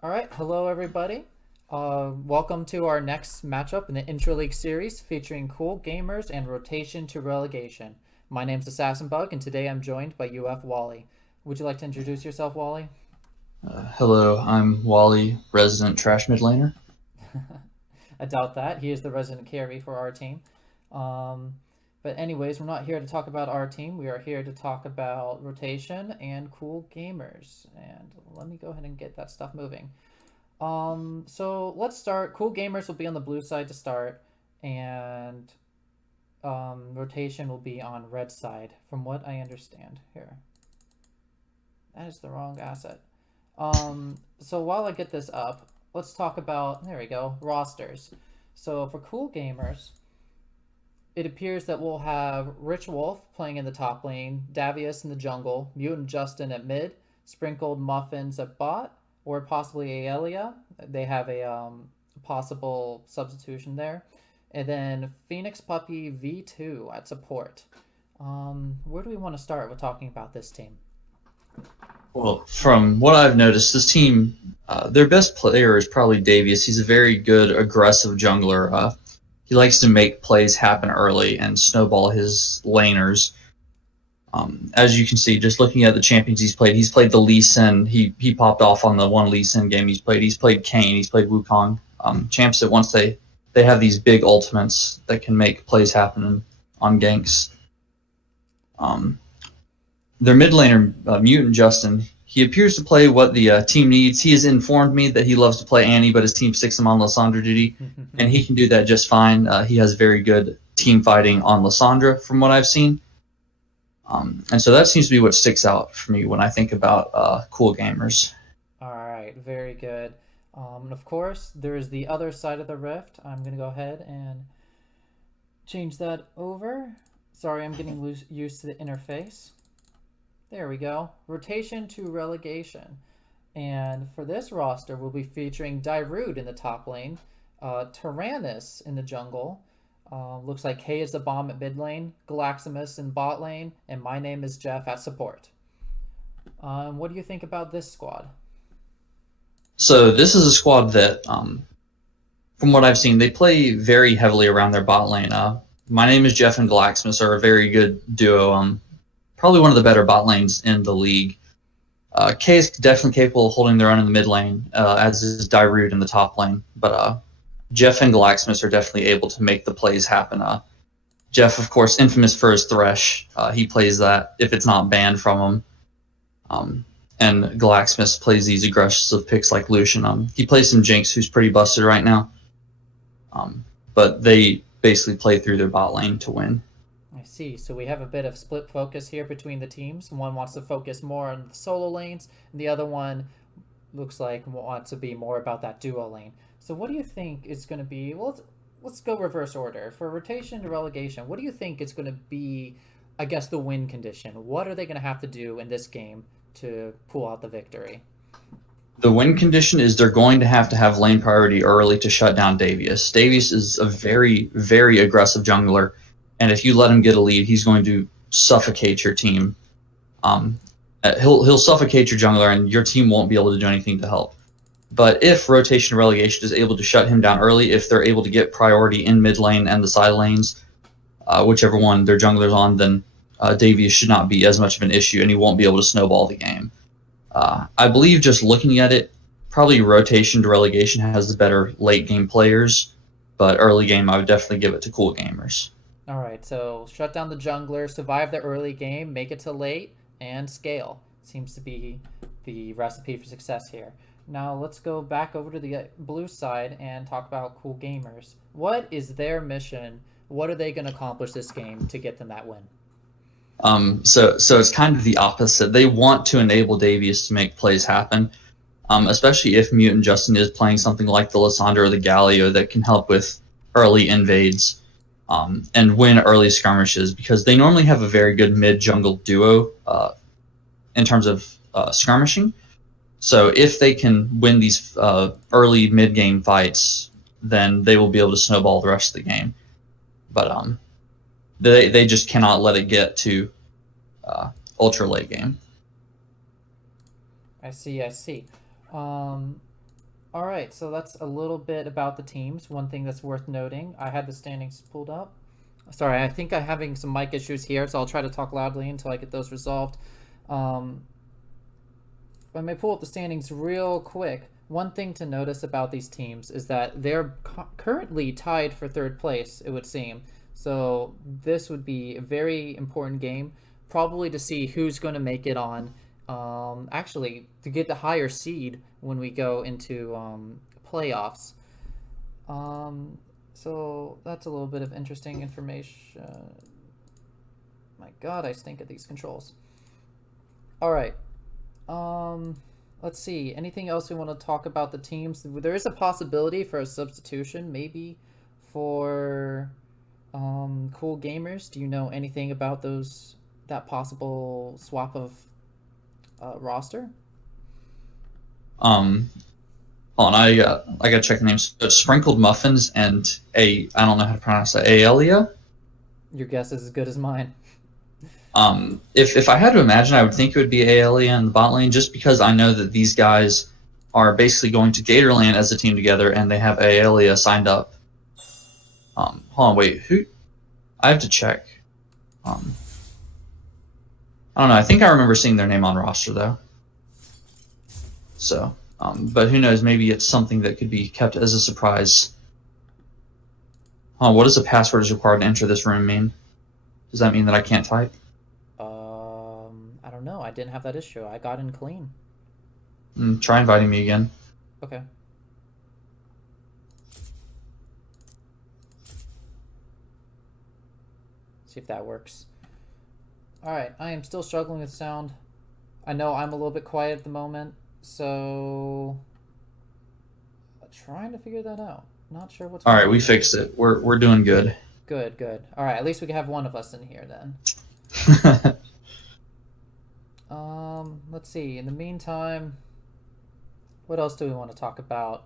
All right, hello everybody. Welcome to our next matchup in the Intra-League series featuring cool gamers and rotation to relegation. My name's Assassin Bug, and today I'm joined by UF Wally. Would you like to introduce yourself, Wally? Hello, I'm Wally, resident trash mid laner. I doubt that. He is the resident carry for our team. Um, but anyways, we're not here to talk about our team. We are here to talk about rotation and cool gamers. And let me go ahead and get that stuff moving. So let's start. Cool gamers will be on the blue side to start, and rotation will be on red side, from what I understand. Here, that is the wrong asset. So while I get this up, let's talk about, there we go, rosters. So for cool gamers, it appears that we'll have Richwolf playing in the top lane, Daviius in the jungle, Mutant Justin at mid, SprinkledMuffins at bot, or possibly Aelia. They have a possible substitution there. And then Phoenix Puppy V2 at support. Where do we want to start with talking about this team? Well, from what I've noticed, this team, their best player is probably Daviius. He's a very good, aggressive jungler. He likes to make plays happen early and snowball his laners. As you can see, just looking at the champions he's played the Lee Sin. He popped off on the one Lee Sin game he's played. He's played Kayn. He's played Wukong. Champs that once they have these big ultimates that can make plays happen on ganks. Um, their mid laner, Mutant Justin, he appears to play what the team needs. He has informed me that he loves to play Annie, but his team sticks him on Lissandra duty, and he can do that just fine. He has very good team fighting on Lissandra, from what I've seen. And so that seems to be what sticks out for me when I think about cool gamers. All right, very good. And of course, there is the other side of the rift. I'm going to go ahead and change that over. Sorry, I'm getting used to the interface. There we go. Rotation to relegation. And for this roster, we'll be featuring Dyrude in the top lane, Taranis in the jungle, looks like kayisdabomb at mid lane, Galaxemis in bot lane, and MyNamelsJeff at support. What do you think about this squad? So this is a squad that, from what I've seen, they play very heavily around their bot lane. MyNamelsJeff and Galaxemis are a very good duo. Probably one of the better bot lanes in the league. Kay is definitely capable of holding their own in the mid lane, as is Dyrude in the top lane. But Jeff and Galaxemis are definitely able to make the plays happen. Jeff, of course, infamous for his Thresh. He plays that if it's not banned from him. And Galaxemis plays these aggressive picks like Lucian. He plays some Jinx, who's pretty busted right now. But they basically play through their bot lane to win. I see. So we have a bit of split focus here between the teams. One wants to focus more on the solo lanes, and the other one looks like wants to be more about that duo lane. So what do you think is going to be? Well, let's go reverse order. For rotation to relegation, what do you think is going to be, I guess, the win condition? What are they going to have to do in this game to pull out the victory? The win condition is they're going to have lane priority early to shut down Daviius. Daviius is a very, very aggressive jungler, and if you let him get a lead, he's going to suffocate your team. He'll suffocate your jungler, and your team won't be able to do anything to help. But if rotation relegation is able to shut him down early, if they're able to get priority in mid lane and the side lanes, whichever one their jungler's on, then Daviius should not be as much of an issue, and he won't be able to snowball the game. I believe just looking at it, probably rotation to relegation has the better late game players, but early game I would definitely give it to cool gamers. All right, so shut down the jungler, survive the early game, make it to late, and scale. Seems to be the recipe for success here. Now let's go back over to the blue side and talk about cool gamers. What is their mission? What are they going to accomplish this game to get them that win? So it's kind of the opposite. They want to enable Daviius to make plays happen, especially if Mutant Justin is playing something like the Lissandra or the Galio that can help with early invades and win early skirmishes, because they normally have a very good mid-jungle duo in terms of skirmishing. So if they can win these early mid-game fights, then they will be able to snowball the rest of the game. But they just cannot let it get to ultra late game. I see. All right, so that's a little bit about the teams. One thing that's worth noting, I had the standings pulled up. Sorry, I think I'm having some mic issues here, so I'll try to talk loudly until I get those resolved. Um, if I may pull up the standings real quick. One thing to notice about these teams is that they're currently tied for third place, it would seem. So this would be a very important game, probably to see who's going to make it on. Actually, to get the higher seed when we go into playoffs. Um, so that's a little bit of interesting information. My God, I stink at these controls. All right. Um, let's see. Anything else we want to talk about the teams? There is a possibility for a substitution, maybe for Cool Gamers. Do you know anything about those that possible swap of roster? Um, Hold on, I gotta check the names. So Sprinkled Muffins and I don't know how to pronounce that. Aelia. Your guess is as good as mine. If I had to imagine, I would think it would be Aelia in the bot lane, just because I know that these guys are basically going to Gatorland as a team together, and they have Aelia signed up. Hold on, wait, who? I have to check. I don't know. I think I remember seeing their name on roster though. So, but who knows? Maybe it's something that could be kept as a surprise. What does the password is required to enter this room mean? Does that mean that I can't type? I don't know. I didn't have that issue. I got in clean. Try inviting me again. Okay. See if that works. Alright, I am still struggling with sound. I know I'm a little bit quiet at the moment, so trying to figure that out. Not sure what's going on. Alright, we fixed it. We're doing good. Good, good. Alright, at least we can have one of us in here then. Let's see. In the meantime, what else do we want to talk about?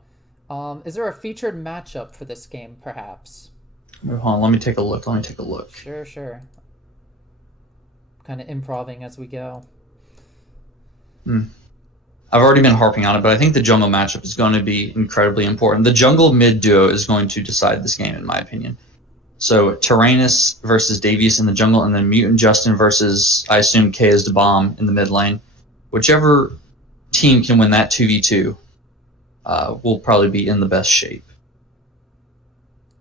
Is there a featured matchup for this game, perhaps? Hold on, let me take a look. Sure, sure. Kind of improving as we go. I've already been harping on it, but I think the jungle matchup is going to be incredibly important. The jungle mid duo is going to decide this game, in my opinion. So Taranis versus Daviius in the jungle, and then Mutant Justin versus, I assume, kayisdabomb in the mid lane. Whichever team can win that 2v2 will probably be in the best shape.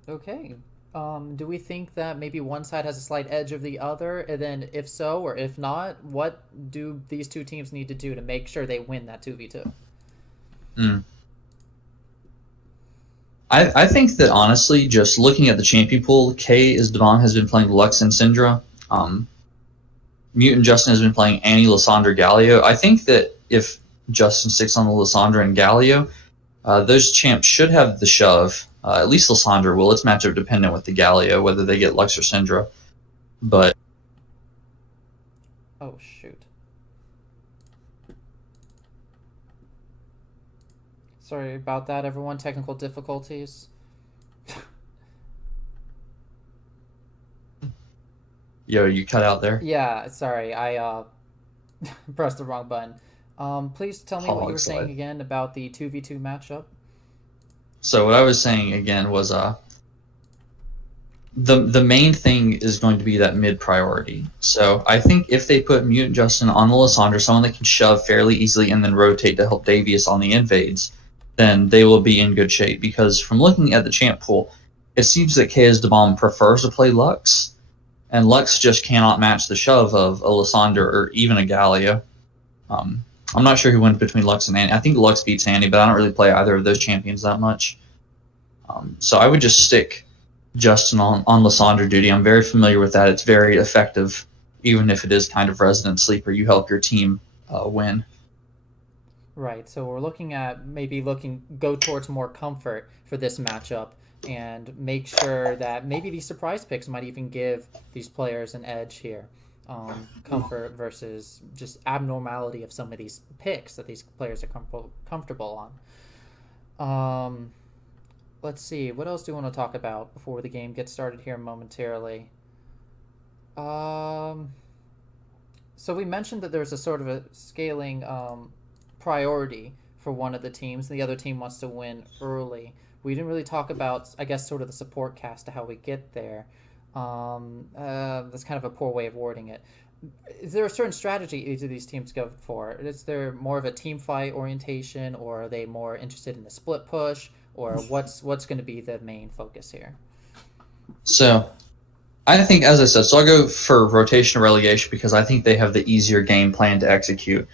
Okay. Do we think that maybe one side has a slight edge of the other? And then if so, or if not, what do these two teams need to do to make sure they win that 2v2? I think that, honestly, just looking at the champion pool, kayisdabomb has been playing Lux and Syndra. Mutant Justin has been playing Annie, Lissandra, Galio. I think that if Justin sticks on the Lissandra and Galio, those champs should have the shove. At least Lissandra will. It's matchup dependent with the Galio, whether they get Lux or Syndra. But oh, shoot. Sorry about that, everyone. Technical difficulties. Yo, you cut out there? Yeah, sorry. I pressed the wrong button. Please tell me what you were saying again about the 2v2 matchup. So what I was saying again was the main thing is going to be that mid priority. So I think if they put Mutant Justin on the Lissandra, someone that can shove fairly easily and then rotate to help Daviius on the invades, then they will be in good shape. Because from looking at the champ pool, it seems that kayisdabomb prefers to play Lux, and Lux just cannot match the shove of a Lissandra or even a Galio. I'm not sure who wins between Lux and Annie. I think Lux beats Annie, but I don't really play either of those champions that much. So I would just stick Justin on Lissandra duty. I'm very familiar with that. It's very effective, even if it is kind of resident sleeper. You help your team win. Right, so we're looking at go towards more comfort for this matchup and make sure that maybe these surprise picks might even give these players an edge here. Comfort versus just abnormality of some of these picks that these players are comfortable on. Let's see, what else do you want to talk about before the game gets started here momentarily? So we mentioned that there's a sort of a scaling priority for one of the teams, and the other team wants to win early. We didn't really talk about, I guess, sort of the support cast to how we get there. That's kind of a poor way of wording it. Is there a certain strategy each of these teams go for? Is there more of a team fight orientation, or are they more interested in the split push, or what's going to be the main focus here? So, I think, as I said, I'll go for rotation or relegation because I think they have the easier game plan to execute.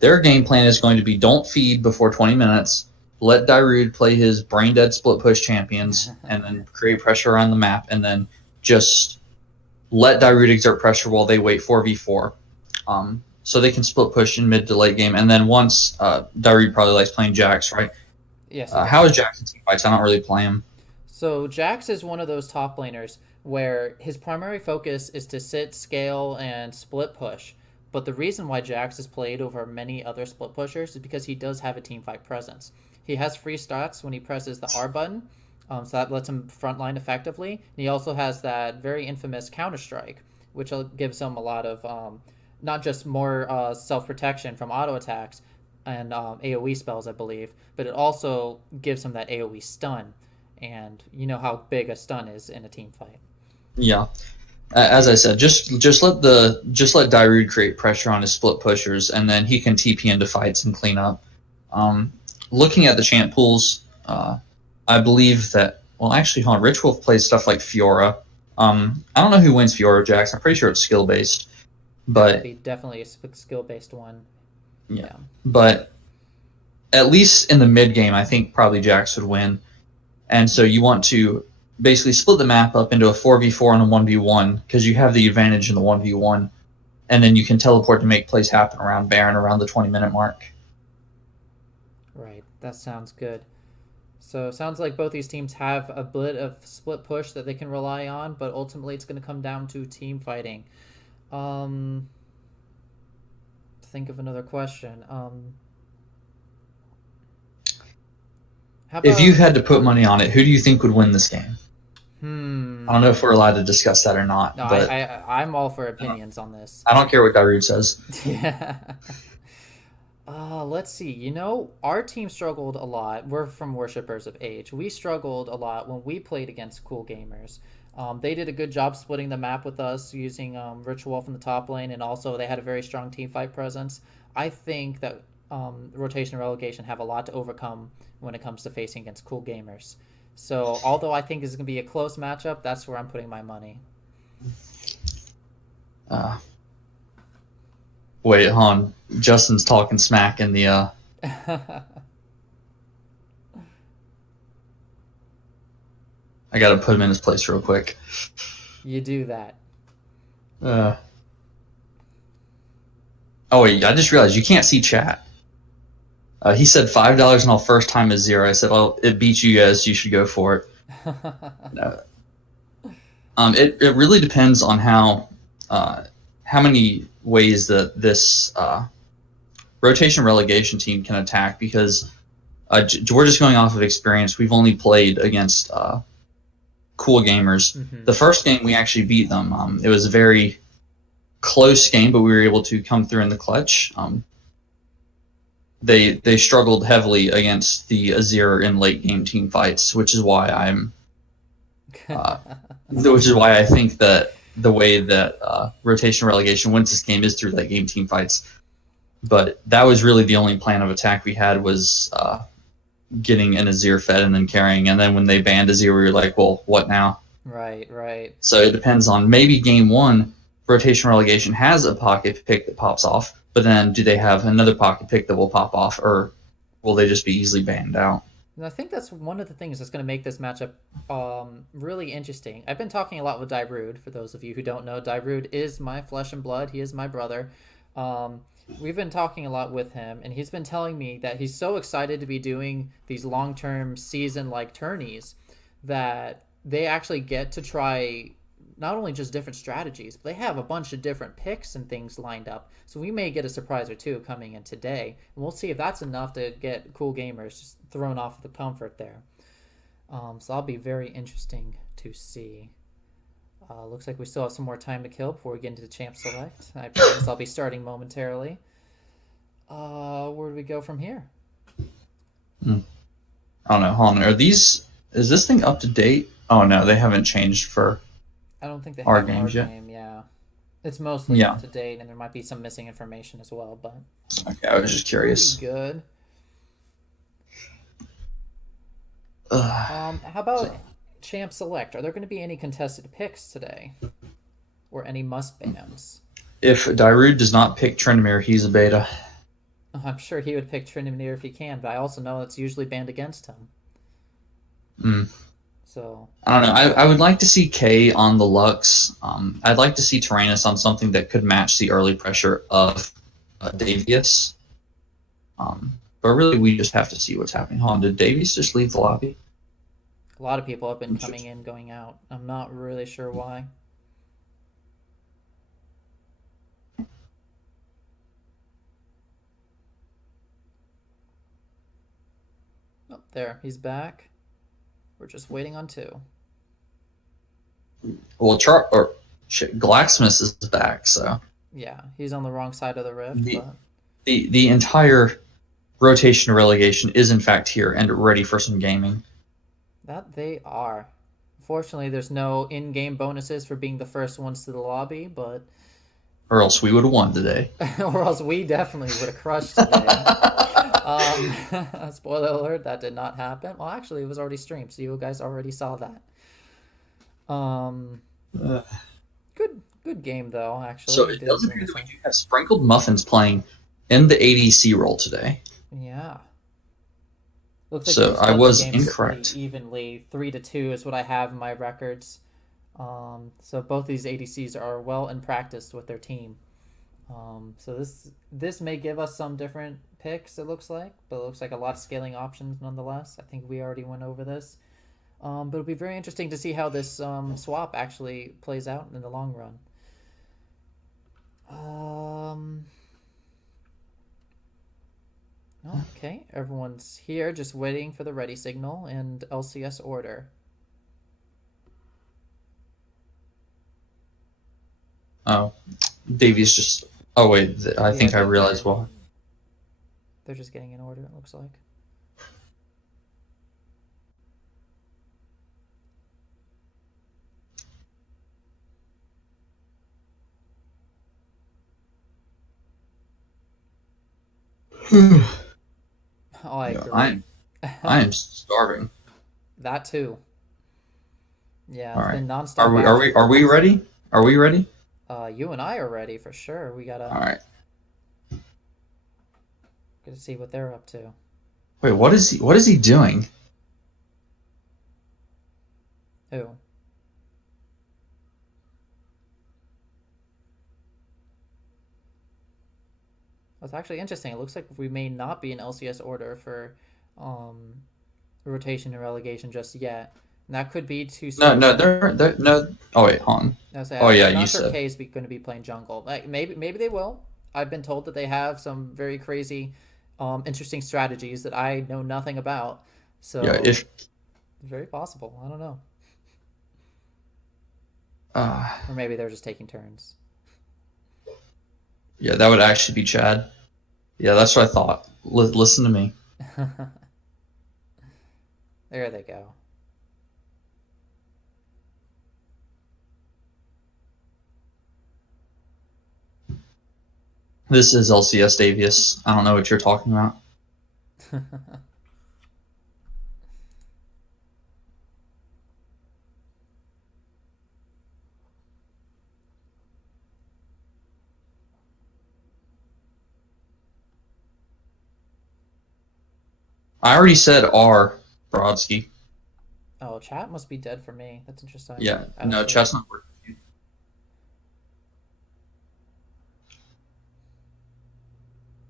Their game plan is going to be don't feed before 20 minutes, let Dyrude play his brain-dead split push champions, and then create pressure around the map, and then just let Dyrude exert pressure while they wait 4v4. So they can split push in mid to late game, and then once Dyrude probably likes playing Jax, right? Yes. How is Jax in team fights? I don't really play him. So Jax is one of those top laners where his primary focus is to sit, scale, and split push. But the reason why Jax is played over many other split pushers is because he does have a teamfight presence. He has free stats when he presses the R button, so that lets him frontline effectively. And he also has that very infamous Counter-Strike, which gives him a lot of, not just more self-protection from auto attacks and AoE spells, I believe, but it also gives him that AoE stun. And you know how big a stun is in a team fight. Yeah. As I said, just let Dyrude create pressure on his split pushers, and then he can TP into fights and clean up. Looking at the champ pools, I believe that. Well, actually, hold on. Richwolf plays stuff like Fiora. I don't know who wins Fiora Jax. I'm pretty sure it's skill based, but It'd be definitely a skill based one. Yeah, but at least in the mid game, I think probably Jax would win. And so you want to basically split the map up into a 4v4 and a 1v1 because you have the advantage in the 1v1, and then you can teleport to make plays happen around Baron around the 20-minute mark. Right, that sounds good. So it sounds like both these teams have a bit of split push that they can rely on, but ultimately it's going to come down to team fighting. Think of another question. If you had to put money on it, who do you think would win this game? I don't know if we're allowed to discuss that or not. No, but I'm all for opinions on this. I don't care what Dyrude says. Yeah. Let's see. You know, our team struggled a lot. We're from Worshippers of Age. We struggled a lot when we played against Cool Gamers. They did a good job splitting the map with us using Richwolf in the top lane, and also they had a very strong team fight presence. I think that rotation and relegation have a lot to overcome when it comes to facing against Cool Gamers. So although I think this is going to be a close matchup, that's where I'm putting my money. Wait, hold on. Justin's talking smack in the... I gotta put him in his place real quick. You do that. Oh wait, I just realized you can't see chat. He said $5 and all first time is 0. I said, well, it beats you guys. You should go for it. No. It really depends on how many ways that this rotation relegation team can attack, because we're just going off of experience. We've only played against Cool Gamers. Mm-hmm. The first game we actually beat them. It was a very close game, but we were able to come through in the clutch. They struggled heavily against the Azir in late game team fights, which is why I think that the way that rotation relegation wins this game is through late game team fights. But that was really the only plan of attack we had, was getting an Azir fed and then carrying. And then when they banned Azir, we were like, well, what now? Right. So it depends on, maybe game one, rotation relegation has a pocket pick that pops off, but then do they have another pocket pick that will pop off, or will they just be easily banned out? And I think that's one of the things that's going to make this matchup really interesting. I've been talking a lot with Dyrude. For those of you who don't know, Dyrude is my flesh and blood. He is my brother. We've been talking a lot with him, and he's been telling me that he's so excited to be doing these long-term season-like tourneys that they actually get to try not only just different strategies, but they have a bunch of different picks and things lined up. So we may get a surprise or two coming in today, and we'll see if that's enough to get Cool Gamers just thrown off the comfort there. So that'll be very interesting to see. Looks like we still have some more time to kill before we get into the Champ Select. I promise I'll be starting momentarily. Where do we go from here? I don't know. Hold on. Is this thing up to date? Oh no, they haven't changed for I don't think they our have our games yet. game. Yeah, it's mostly Yeah. up to date, and there might be some missing information as well. But Okay, I was just curious. pretty good. Ugh. How about Champ Select? Are there going to be any contested picks today, or any must bans? If Dyrude does not pick Tryndamere, he's a beta. I'm sure he would pick Tryndamere if he can, but I also know it's usually banned against him. Mm. So I don't know. I would like to see K on the Lux. I'd like to see Taranis on something that could match the early pressure of Daviius. But really, we just have to see what's happening. Hold on, did Daviius just leave the lobby? a lot of people have been coming in, going out. I'm not really sure why. Oh, there, he's back. We're just waiting on 2. Well, Galaxemis is back, so Yeah, he's on the wrong side of the rift. But the entire rotation of relegation is in fact here and ready for some gaming. that they are. Unfortunately, there's no in-game bonuses for being the first ones to the lobby, but Or else we would have won today. or else we definitely would have crushed today. Spoiler alert, that did not happen. Well, actually, it was already streamed, so you guys already saw that. Good game though. Actually, So it does appear that we do have SprinkledMuffins playing in the ADC role today. Yeah. Looks like So we I split was the games incorrect. pretty evenly. 3-2 is what I have in my records. So both these ADCs are well and practiced with their team. So this may give us some different picks. It looks like, but it looks like a lot of scaling options nonetheless. I think we already went over this. But it'll be very interesting to see how this swap actually plays out in the long run. Okay, everyone's here, just waiting for the ready signal and LCS order. Oh, Daviius just. Oh wait, I think I realized why. They're just getting an order. It looks like. Oh, I agree. I am starving. That too. Yeah, All it's right. been nonstop. Are we ready? Are we ready? You and I are ready for sure. We All right. gotta see what they're up to. Wait, what is he doing? Who? That's actually interesting. It looks like we may not be in LCS order for rotation and relegation just yet. And that could be too soon. No, they're no. Oh wait, hold on. Oh yeah, I'm you not sure said. K is going to be playing jungle. Like maybe they will. I've been told that they have some very crazy, interesting strategies that I know nothing about. So Yeah, if very possible. I don't know. uh, Or maybe they're just taking turns. yeah, that would actually be Chad. Yeah, that's what I thought. Listen to me. There they go. This is LCS Daviius. I don't know what you're talking about. I already said R, Brodsky. Oh, chat must be dead for me. That's interesting. Yeah, no, chat's not working.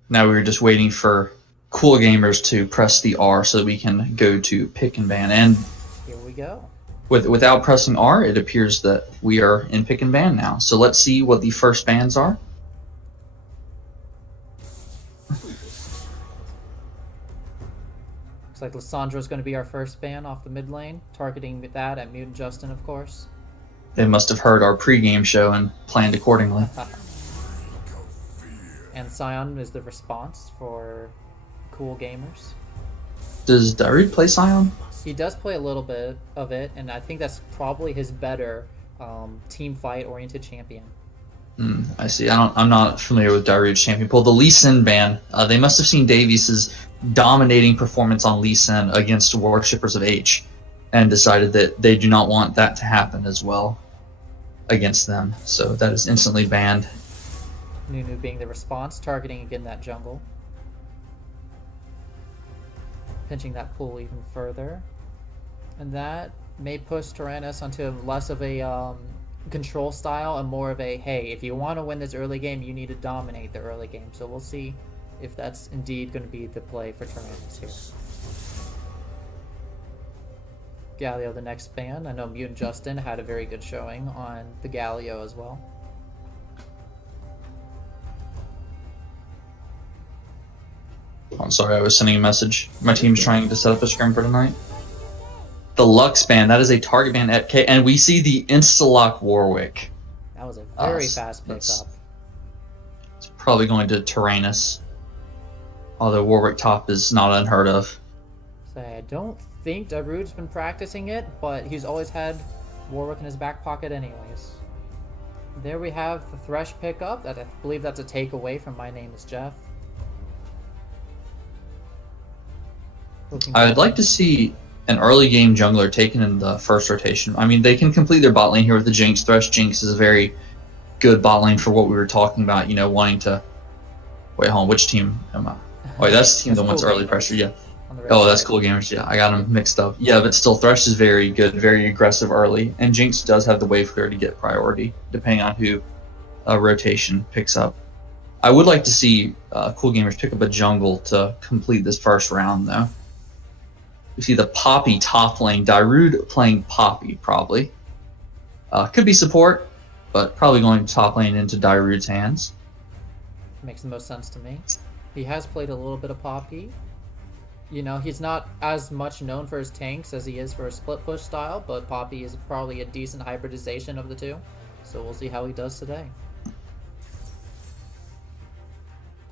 Now we're just waiting for coolgamers to press the R so that we can go to pick and ban. And here we go. Without pressing R, it appears that we are in pick and ban now. So let's see what the first bans are. Looks like Lissandra's going to be our first ban off the mid lane, targeting that at Mutant Justin, of course. They must have heard our pregame show and planned accordingly. And Sion is the response for cool gamers. Does Dyrude play Scion? He does play a little bit of it, and I think that's probably his better team fight oriented champion. I see. I'm not familiar with Dyrude's champion pool. The Lee Sin ban. They must have seen Davius's dominating performance on Lee Sin against Worshippers of H, and decided that they do not want that to happen as well against them. So that is instantly banned. Nunu being the response, targeting again that jungle. Pinching that pool even further. And that may push Taranis onto less of a control style and more of a, hey, if you want to win this early game, you need to dominate the early game. So we'll see if that's indeed going to be the play for Taranis here. Galio the next ban. I know Mutant Justin had a very good showing on the Galio as well. I'm sorry, I was sending a message. My team's trying to set up a scrim for tonight. The Lux ban, that is a target ban at K, and we see the insta-lock Warwick. That was a very fast pickup. It's probably going to Taranis. Although Warwick top is not unheard of. So I don't think Dyrude's been practicing it, but he's always had Warwick in his back pocket anyways. There we have the Thresh pickup. I believe that's a takeaway from MyNamelsJeff. I would like to see an early game jungler taken in the first rotation. I mean, they can complete their bot lane here with the Jinx. Thresh Jinx is a very good bot lane for what we were talking about, you know, wanting to... Wait, hold on, which team am I? Wait, that's the team that wants early pressure, yeah. Oh, that's coolgamers, yeah, I got them mixed up. Yeah, but still, Thresh is very good, very aggressive early, and Jinx does have the wave clear to get priority, depending on who rotation picks up. I would like to see coolgamers pick up a jungle to complete this first round, though. We see the Poppy top lane. Dyrude playing Poppy, probably. Could be support, but probably going top lane into Dyrude's hands. Makes the most sense to me. He has played a little bit of Poppy. You know, he's not as much known for his tanks as he is for his split push style, but Poppy is probably a decent hybridization of the two. So we'll see how he does today.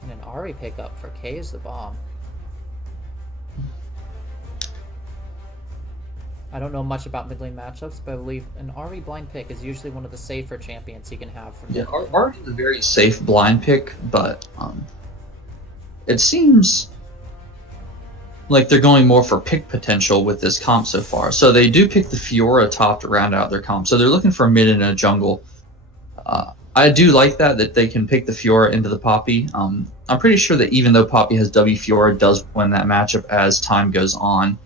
And an Ahri pickup for kayisdabomb. I don't know much about mid lane matchups, but I believe an Ahri blind pick is usually one of the safer champions he can have. From yeah, Ahri is a very safe blind pick, but it seems like they're going more for pick potential with this comp so far. So they do pick the Fiora top to round out their comp. So they're looking for a mid and a jungle. I do like that they can pick the Fiora into the Poppy. I'm pretty sure that even though Poppy has W, Fiora does win that matchup as time goes on.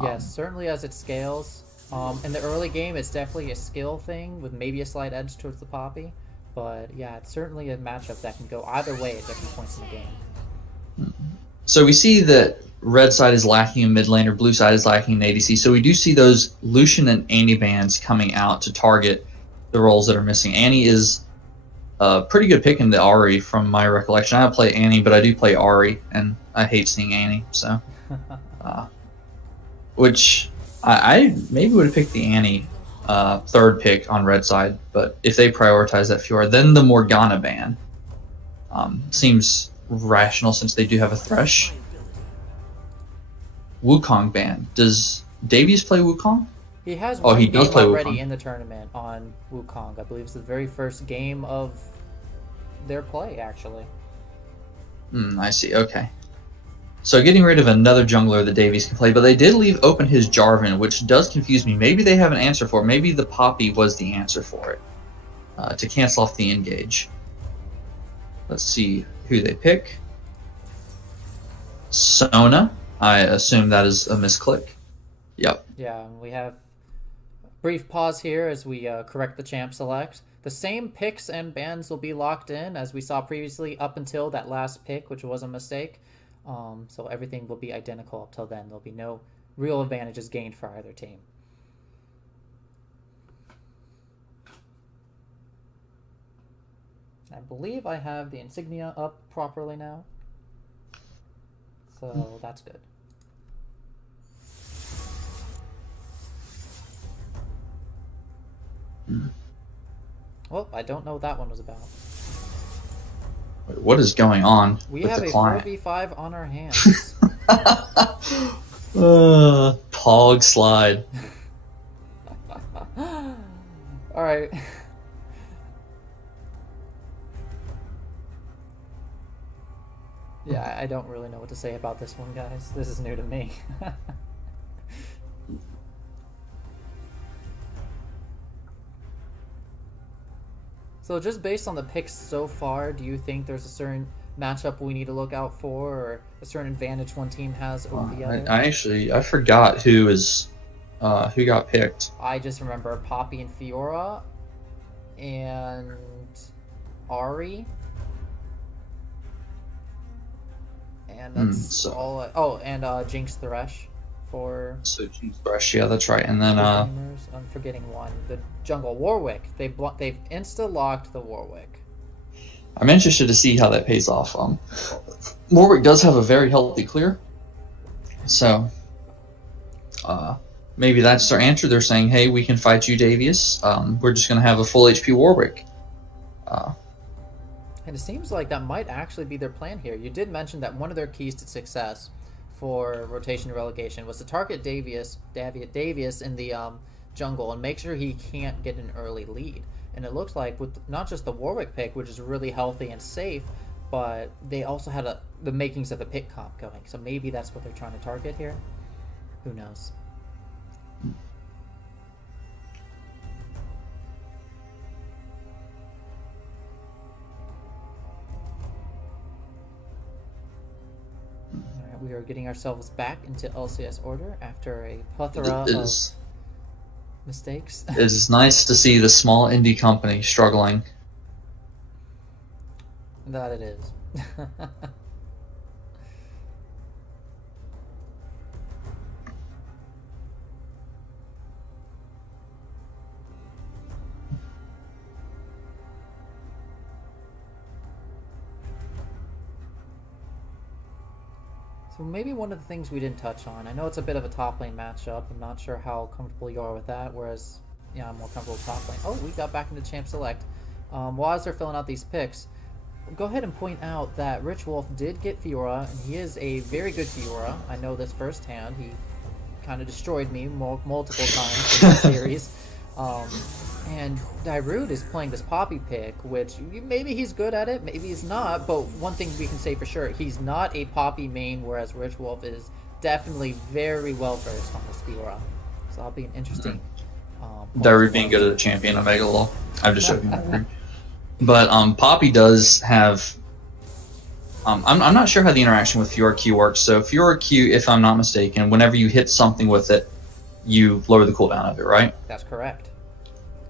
Yes, certainly as it scales. In the early game, it's definitely a skill thing with maybe a slight edge towards the Poppy. But yeah, it's certainly a matchup that can go either way at different points in the game. So we see that red side is lacking a mid laner, blue side is lacking an ADC. So we do see those Lucian and Annie bans coming out to target the roles that are missing. Annie is a pretty good pick in the Ahri from my recollection. I don't play Annie, but I do play Ahri, and I hate seeing Annie, so... which I maybe would have picked the Annie third pick on red side, but if they prioritize that Fiora, then the Morgana ban seems rational since they do have a Thresh. Wukong ban. Does Daviius play Wukong? He has he does play already Wukong in the tournament on Wukong. I believe it's the very first game of their play, actually. I see, okay. So getting rid of another jungler that Daviius can play, but they did leave open his Jarvan, which does confuse me. Maybe they have an answer for it. Maybe the Poppy was the answer for it, to cancel off the engage. Let's see who they pick. Sona. I assume that is a misclick. Yep. Yeah, we have a brief pause here as we correct the champ select. The same picks and bans will be locked in as we saw previously up until that last pick, which was a mistake. So everything will be identical up till then. There'll be no real advantages gained for either team. I believe I have the insignia up properly now. So that's good. Well, I don't know what that one was about. What is going on We with have the a client? 4v5 on our hands. Pog slide. Alright. Yeah, I don't really know what to say about this one, guys. This is new to me. So just based on the picks so far, do you think there's a certain matchup we need to look out for, or a certain advantage one team has over the other? I forgot who got picked. I just remember Poppy and Fiora, and Ahri, and that's all. And Jinx Thresh for. So Jinx Thresh, yeah, that's right. And then I'm forgetting one. The jungle Warwick. They've insta locked the Warwick. I'm interested to see how that pays off. Warwick does have a very healthy clear, so maybe that's their answer. They're saying, "Hey, we can fight you, Daviius. We're just going to have a full HP Warwick." And it seems like that might actually be their plan here. You did mention that one of their keys to success for rotation and relegation was to target Daviius in the jungle and make sure he can't get an early lead. And it looks like with not just the Warwick pick, which is really healthy and safe, but they also had the makings of a pick comp going. So maybe that's what they're trying to target here. Who knows? We are getting ourselves back into LCS order after a plethora of mistakes. It is nice to see the small indie company struggling. That it is. So maybe one of the things we didn't touch on, I know it's a bit of a top lane matchup, I'm not sure how comfortable you are with that, whereas, yeah, I'm more comfortable with top lane. Oh, we got back into Champ Select. While as they're filling out these picks, go ahead and point out that Richwolf did get Fiora, and he is a very good Fiora. I know this firsthand. He kind of destroyed me multiple times in the series. And Dyrude is playing this Poppy pick, which maybe he's good at it, maybe he's not, but one thing we can say for sure, he's not a Poppy main, whereas Richwolf is definitely very well versed on this Fiora. So that'll be an interesting... Dyrude being good at a champion of Megalol. I'm just joking. But Poppy does have... I'm not sure how the interaction with Fiora Q works, so Fiora Q, if I'm not mistaken, whenever you hit something with it, you lower the cooldown of it, right? That's correct.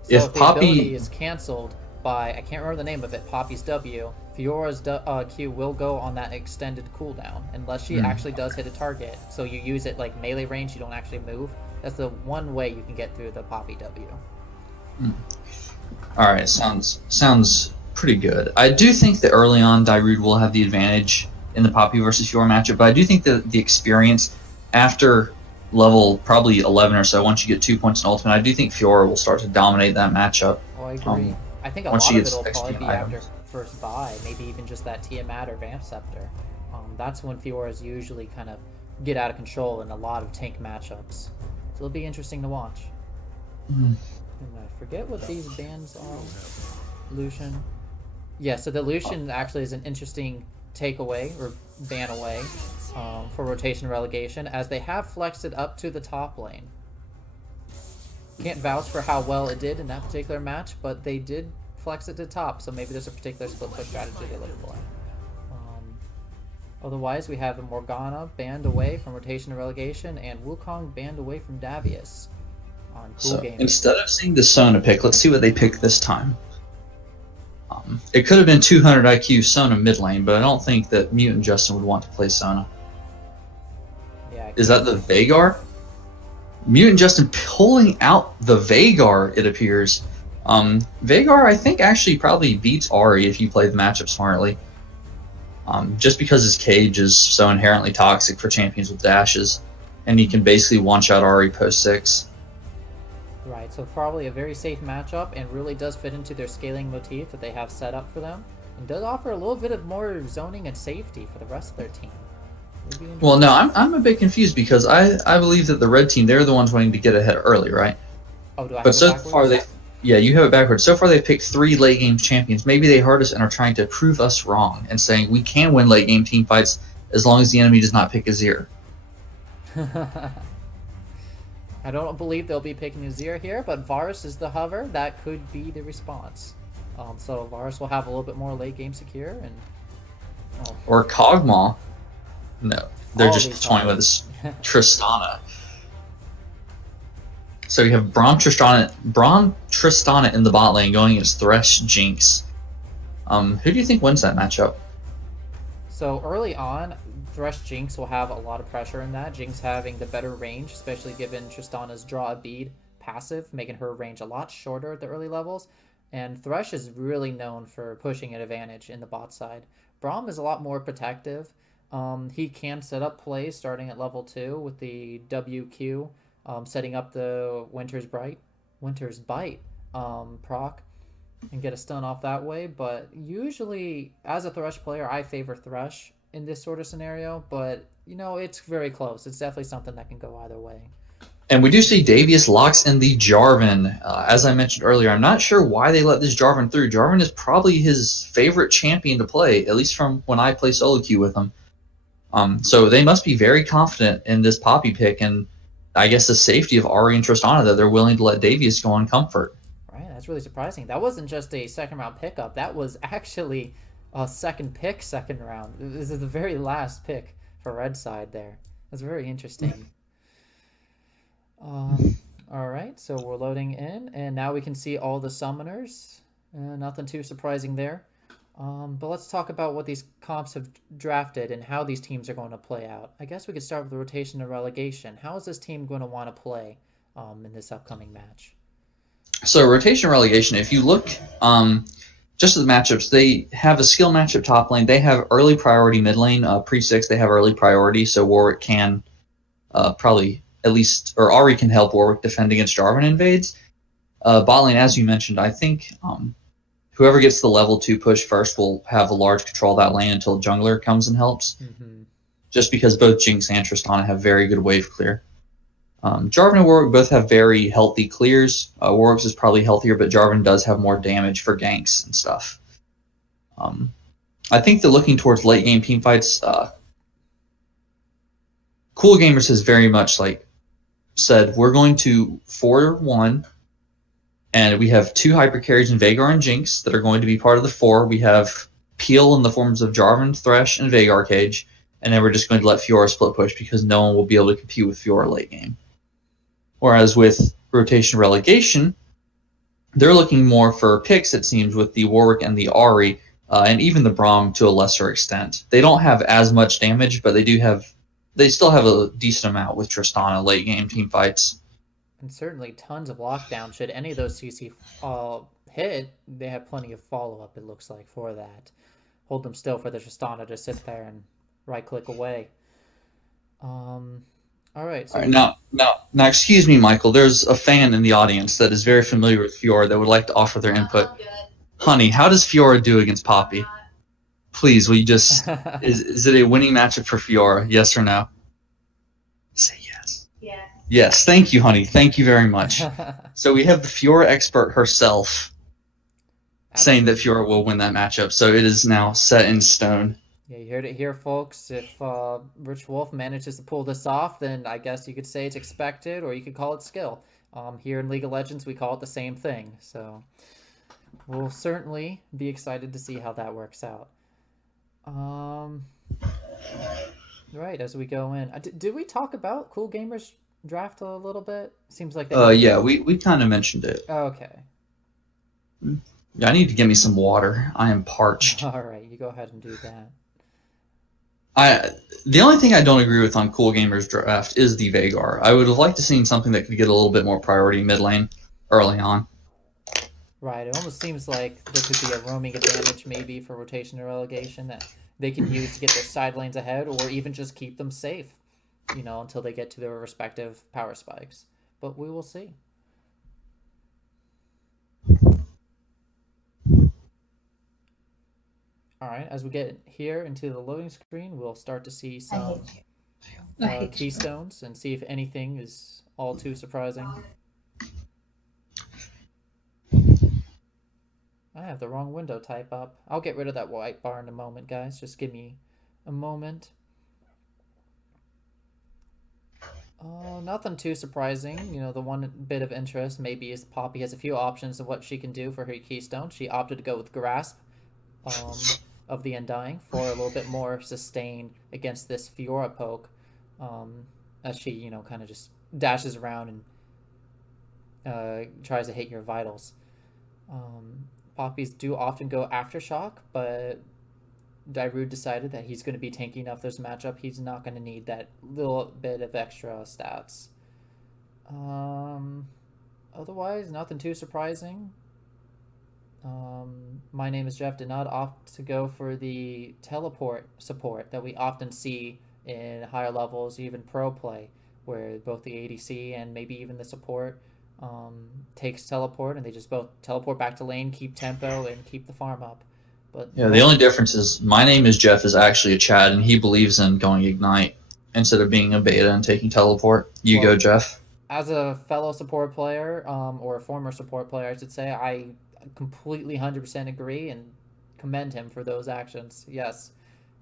So if the Poppy ability is cancelled by, I can't remember the name of it, Poppy's W, Fiora's Q will go on that extended cooldown, unless she actually does hit a target. So you use it like melee range, you don't actually move. That's the one way you can get through the Poppy W. Alright, sounds pretty good. I do think that early on Dyrude will have the advantage in the Poppy versus Fiora matchup, but I do think that the experience after level probably 11 or so, once you get 2 points in ultimate, I do think Fiora will start to dominate that matchup. Oh, I agree. I think a lot of it will probably be after first buy, maybe even just that Tiamat or Vamp Scepter. That's when Fioras usually kind of get out of control in a lot of tank matchups. So it'll be interesting to watch. And I forget what these bans are. Lucian. Yeah, so the Lucian actually is an interesting takeaway or ban away for rotation relegation, as they have flexed it up to the top lane. Can't vouch for how well it did in that particular match, but they did flex it to top, so maybe there's a particular split push strategy they look for. Otherwise, we have the Morgana banned away from rotation and relegation, and Wukong banned away from Daviius on coolgamers. Instead of seeing the Sona pick, let's see what they pick this time. It could have been 200 IQ Sona mid lane, but I don't think that Mutant Justin would want to play Sona. Yeah, is that the Veigar? Mutant Justin pulling out the Veigar, it appears. Veigar, I think, actually probably beats Ahri if you play the matchup smartly. Just because his cage is so inherently toxic for champions with dashes, and he can basically one-shot Ahri post 6. Right, so probably a very safe matchup, and really does fit into their scaling motif that they have set up for them, and does offer a little bit of more zoning and safety for the rest of their team. It'd be Well, interesting. no, I'm a bit confused because I believe that the red team, they're the ones wanting to get ahead early, right? Oh, do I But have it so far backwards? yeah, you have it backwards. So far they've picked 3 late game champions. Maybe they heard us and are trying to prove us wrong and saying we can win late game team fights as long as the enemy does not pick Azir. I don't believe they'll be picking Azir here, but Varus is the hover. That could be the response. So Varus will have a little bit more late game secure, and Or Kog'Maw. No, they're all just these toying with hovers. this Tristana. So you have Braum Tristana in the bot lane going against Thresh Jinx. Who do you think wins that matchup? So early on, Thresh Jinx will have a lot of pressure in that. Jinx having the better range, especially given Tristana's draw a bead passive, making her range a lot shorter at the early levels. And Thresh is really known for pushing an advantage in the bot side. Braum is a lot more protective. He can set up plays starting at level 2 with the WQ, setting up the Winter's Bite proc and get a stun off that way. But usually, as a Thresh player, I favor Thresh in this sort of scenario. But, it's very close. It's definitely something that can go either way. And we do see Daviius locks in the Jarvan. As I mentioned earlier, I'm not sure why they let this Jarvan through. Jarvan is probably his favorite champion to play, at least from when I play solo queue with him. So they must be very confident in this Poppy pick, and I guess the safety of Ahri and Tristana that they're willing to let Daviius go on comfort. Right, that's really surprising. That wasn't just a second round pickup. That was actually a second pick, second round. This is the very last pick for Red Side there. That's very interesting. All right, so we're loading in, and now we can see all the summoners. Nothing too surprising there. But let's talk about what these comps have drafted and how these teams are going to play out. I guess we could start with the rotation and relegation. How is this team going to want to play in this upcoming match? So rotation relegation, if you look just at the matchups, they have a skill matchup top lane. They have early priority mid lane. Pre-6, they have early priority, so Warwick can probably at least, or Ahri can help Warwick defend against Jarvan invades. Bot lane, as you mentioned, I think whoever gets the level 2 push first will have a large control of that lane until jungler comes and helps. Mm-hmm. Just because both Jinx and Tristana have very good wave clear. Jarvan and Warwick both have very healthy clears. Warwick's is probably healthier, but Jarvan does have more damage for ganks and stuff. I think that looking towards late game team fights, coolgamers has very much said we're going to 4-1, and we have 2 hyper carries in Veigar and Jinx that are going to be part of the 4. We have Peel in the forms of Jarvan, Thresh, and Veigar cage, and then we're just going to let Fiora split push because no one will be able to compete with Fiora late game. Whereas with rotation relegation, they're looking more for picks, it seems, with the Warwick and the Ahri, and even the Braum to a lesser extent. They don't have as much damage, but they still have a decent amount with Tristana late game team fights. And certainly tons of lockdown. Should any of those CC hit, they have plenty of follow-up, it looks like, for that. Hold them still for the Tristana to sit there and right-click away. All right. So Now, excuse me, Michael. There's a fan in the audience that is very familiar with Fiora that would like to offer their input. Honey, how does Fiora do against Poppy? Please, will you just... is it a winning matchup for Fiora? Yes or no? Say yes. Yes. Yes, thank you, honey. Thank you very much. So we have the Fiora expert herself saying that Fiora will win that matchup. So it is now set in stone. Yeah, you heard it here, folks. If Richwolf manages to pull this off, then I guess you could say it's expected, or you could call it skill. Here in League of Legends, we call it the same thing. So we'll certainly be excited to see how that works out. Right, as we go in. Did we talk about coolgamers draft a little bit? Seems like yeah, we kind of mentioned it. Okay. Yeah, I need to get me some water. I am parched. All right, you go ahead and do that. The only thing I don't agree with on coolgamers draft is the Veigar. I would have liked to seen something that could get a little bit more priority mid lane early on. Right, it almost seems like there could be a roaming advantage maybe for rotation or relegation that they can use to get their side lanes ahead, or even just keep them safe, until they get to their respective power spikes. But we will see. All right, as we get here into the loading screen, we'll start to see I some hate you. I hate you. keystones and see if anything is all too surprising. I have the wrong window type up. I'll get rid of that white bar in a moment, guys. Just give me a moment. Nothing too surprising. You know, the one bit of interest maybe is Poppy has a few options of what she can do for her keystone. She opted to go with Grasp of the Undying for a little bit more sustain against this Fiora poke, as she, you know, kind of just dashes around and tries to hit your vitals. Poppies do often go Aftershock, but Dyrude decided that he's going to be tanky enough this matchup. He's not going to need that little bit of extra stats. Otherwise, nothing too surprising. MyNamelsJeff did not opt to go for the teleport support that we often see in higher levels, even pro play, where both the ADC and maybe even the support takes teleport, and they just both teleport back to lane, keep tempo, and keep the farm up. But Yeah, the only difference is MyNamelsJeff is actually a Chad, and he believes in going Ignite instead of being a beta and taking teleport. You go, Jeff. As a fellow support player, or a former support player, I should say, I completely 100% agree and commend him for those actions. Yes,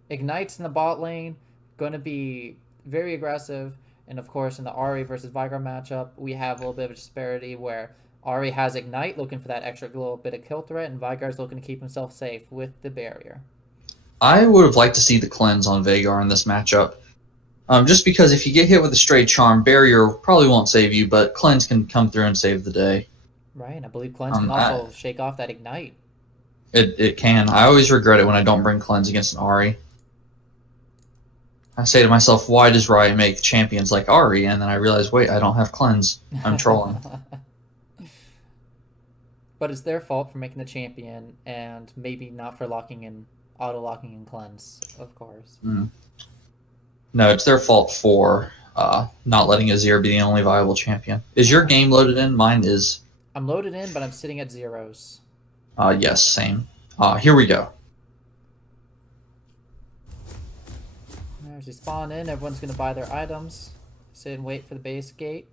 Ignite's in the bot lane, going to be very aggressive, and of course in the Ahri versus Veigar matchup, we have a little bit of a disparity where Ahri has Ignite, looking for that extra little bit of kill threat, and Veigar's looking to keep himself safe with the barrier. I would have liked to see the cleanse on Veigar in this matchup. Just because if you get hit with a stray charm, barrier probably won't save you, but cleanse can come through and save the day. Right, and I believe cleanse can also shake off that Ignite. It can. I always regret it when I don't bring cleanse against an Ahri. I say to myself, why does Riot make champions like Ahri? And then I realize, wait, I don't have cleanse. I'm trolling. But it's their fault for making the champion, and maybe not for auto-locking in cleanse, of course. No, it's their fault for not letting Azir be the only viable champion. Is your game loaded in? Mine is. I'm loaded in, but I'm sitting at zeros. Yes, same. Here we go. As we spawn in, everyone's going to buy their items. Sit and wait for the base gate.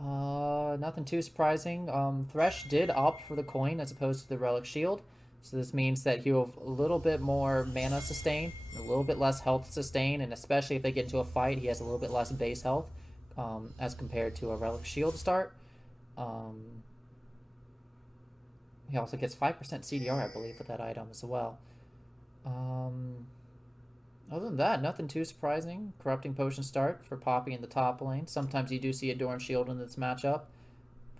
Nothing too surprising. Thresh did opt for the coin as opposed to the relic shield. So this means that he'll have a little bit more mana sustain, a little bit less health sustain, and especially if they get into a fight, he has a little bit less base health as compared to a relic shield to start. He also gets 5% CDR, I believe, with that item as well. Other than that, nothing too surprising. Corrupting Potion start for Poppy in the top lane. Sometimes you do see Adorn Shield in this matchup,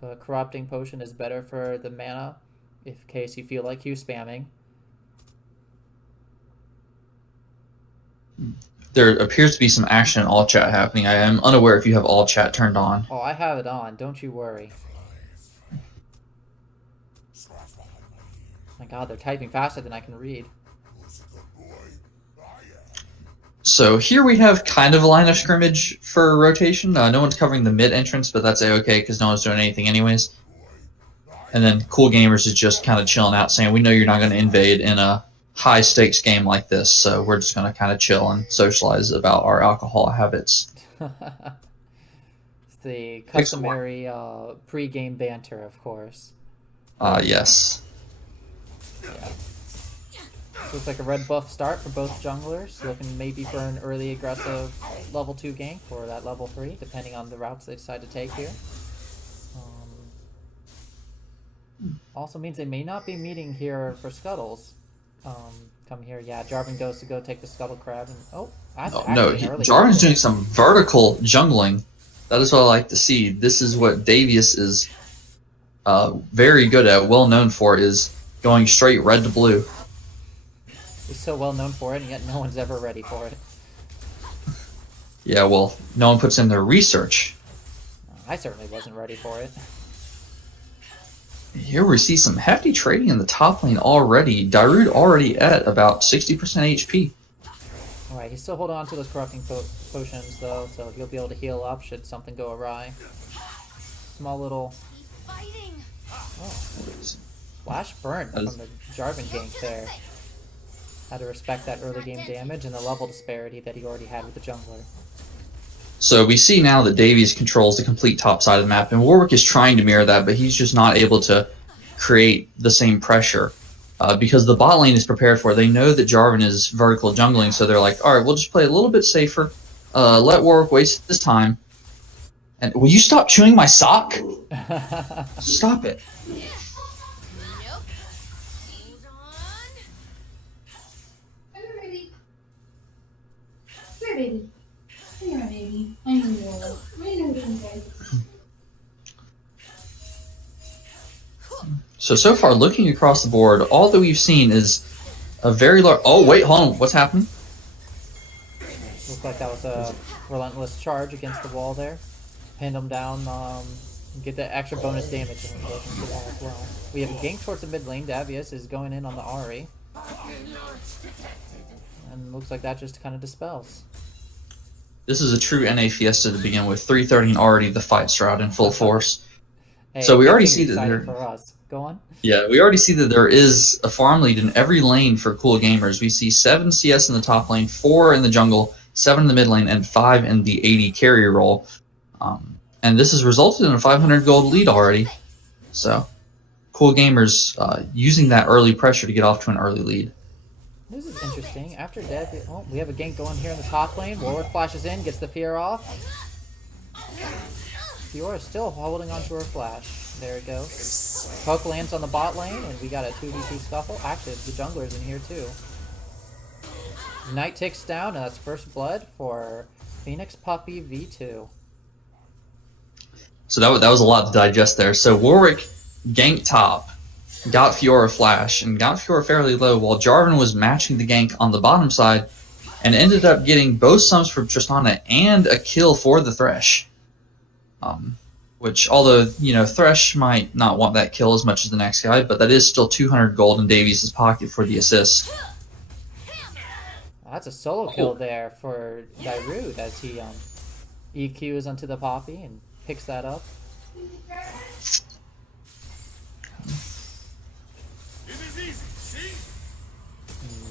but Corrupting Potion is better for the mana, in case you feel like Q spamming. There appears to be some action in all chat happening. I am unaware if you have all chat turned on. Oh, I have it on. Don't you worry. My god, they're typing faster than I can read. So here we have kind of a line of scrimmage for rotation. No one's covering the mid entrance, but that's a-okay because no one's doing anything anyways. And then coolgamers is just kind of chilling out, saying we know you're not going to invade in a high-stakes game like this, so we're just going to kind of chill and socialize about our alcohol habits. It's the customary pre-game banter, of course. Yes. Yeah. Looks like a red buff start for both junglers, looking maybe for an early aggressive level 2 gank or that level 3, depending on the routes they decide to take here. Also means they may not be meeting here for Scuttles. Come here, yeah, Jarvan goes to go take the Scuttle Crab, and Jarvan's doing some vertical jungling. That is what I like to see. This is what Daviius is very good at, well known for, is going straight red to blue. He's so well known for it, and yet no one's ever ready for it. Yeah, well, no one puts in their research. I certainly wasn't ready for it. Here we see some hefty trading in the top lane already. Dyrude already at about 60% HP. Alright, he's still holding on to those corrupting potions, though, so he'll be able to heal up should something go awry. Small little... Oh. Flash burn from the Jarvan gank there. Had to respect that early game damage and the level disparity that he already had with the jungler. So we see now that Daviius controls the complete top side of the map, and Warwick is trying to mirror that, but he's just not able to create the same pressure because the bot lane is prepared for it. They know that Jarvan is vertical jungling, so they're like, all right, we'll just play a little bit safer, let Warwick waste his time. And will you stop chewing my sock? Stop it. Baby. Here, baby. I know you guys. So far, looking across the board, all that we've seen is a very large... Oh, wait, hold on. What's happening? Looks like that was a relentless charge against the wall there. Pinned him down, get the extra bonus damage in relation to that as well. We have a gank towards the mid lane. Daviius is going in on the Ahri. And looks like that just kind of dispels. This is a true NA Fiesta to begin with. 3:30 and already the fight strat in full force. Hey, so we already see that there... For us. Go on. Yeah, we already see that there is a farm lead in every lane for Cool Gamers. We see 7 CS in the top lane, 4 in the jungle, 7 in the mid lane, and 5 in the AD carry role. And this has resulted in a 500 gold lead already. So, Cool Gamers using that early pressure to get off to an early lead. This is interesting. After death, we have a gank going here in the top lane. Warwick flashes in, gets the Fiora off. Fiora still holding onto her flash. There it goes. Poke lands on the bot lane, and we got a 2v2 scuffle. Actually, the jungler's in here too. Knight ticks down, and that's first blood for Phoenix Puppy V2. So that was a lot to digest there. So Warwick ganked top, got Fiora flash, and got Fiora fairly low, while Jarvan was matching the gank on the bottom side, and ended up getting both sums from Tristana and a kill for the Thresh. Which, although, you know, Thresh might not want that kill as much as the next guy, but that is still 200 gold in Daviius' pocket for the assist. That's a solo kill there for Dyrude as he EQs onto the Poppy and picks that up.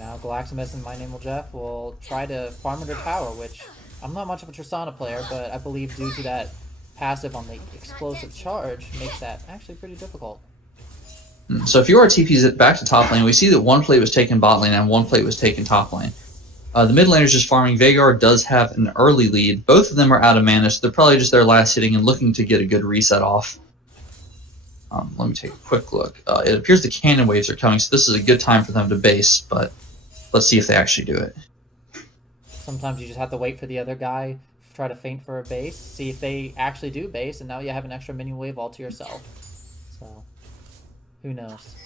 Now Galaxemis and MyNamelsJeff will try to farm under tower, which I'm not much of a Tristana player, but I believe due to that passive on the explosive charge makes that actually pretty difficult. So if Fiora TP's it back to top lane, we see that one plate was taken bot lane and one plate was taken top lane. The mid laner's just farming. Veigar does have an early lead. Both of them are out of mana, so they're probably just their last hitting and looking to get a good reset off. Let me take a quick look. It appears the cannon waves are coming, so this is a good time for them to base, but let's see if they actually do it. Sometimes you just have to wait for the other guy, try to feint for a base, see if they actually do base, and now you have an extra minion wave all to yourself. So, who knows?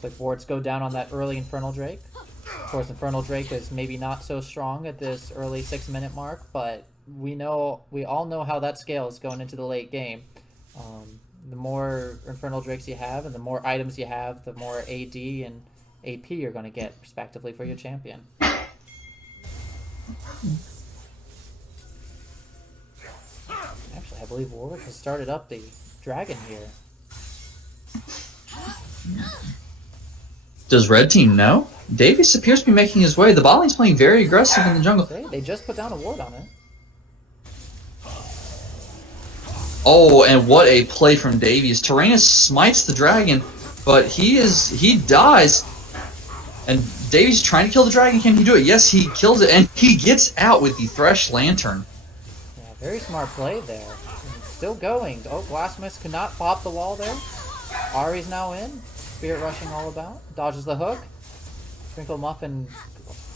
But boards go down on that early Infernal Drake. Of course, Infernal Drake is maybe not so strong at this early 6-minute mark, but we all know how that scales going into the late game. The more Infernal Drakes you have, and the more items you have, the more AD and AP you're going to get, respectively, for your champion. Actually, I believe Warwick has started up the dragon here. Does red team know? Daviius appears to be making his way. The bot lane's playing very aggressive in the jungle. They just put down a ward on it. Oh, and what a play from Daviius. Taranis smites the dragon, but he dies. And Daviius trying to kill the dragon. Can he do it? Yes, he kills it, and he gets out with the Thresh Lantern. Yeah, very smart play there. Still going. Oh, Galaxemis could not pop the wall there. Ahri's now in. Spirit rushing all about. Dodges the hook. SprinkledMuffin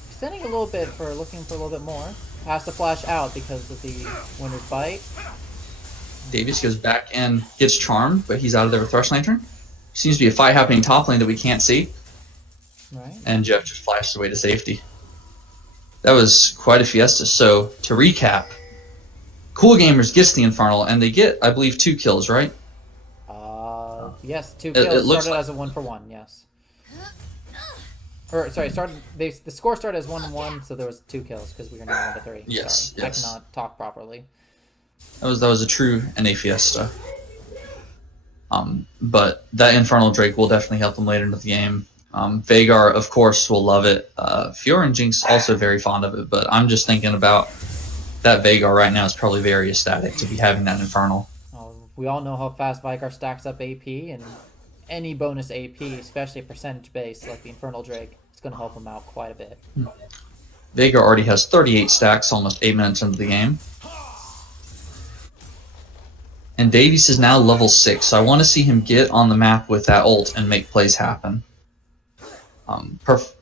extending a little bit for looking for a little bit more. Has to flash out because of the Winter's Bite. Daviius goes back and gets charmed, but he's out of there with Thresh Lantern. Seems to be a fight happening top lane that we can't see. Right. And Jeff just flashed away to safety. That was quite a fiesta. So, to recap, Cool Gamers gets the Infernal, and they get, I believe, 2 kills, right? Yes, 2 kills. It looks started like... as a 1-for-1, yes. Or, sorry, the score started as 1-1, so there was 2 kills, because we were now 1-3. Yes, sorry. yes. I cannot talk properly. That was a true NA fiesta. But that Infernal Drake will definitely help them later into the game. Veigar, of course, will love it. Fiora and Jinx also very fond of it, but I'm just thinking about that Veigar right now is probably very ecstatic to be having that Infernal. We all know how fast Veigar stacks up AP, and any bonus AP, especially percentage based like the Infernal Drake, is going to help him out quite a bit. Veigar already has 38 stacks almost 8 minutes into the game. And Daviius is now level 6, so I want to see him get on the map with that ult and make plays happen.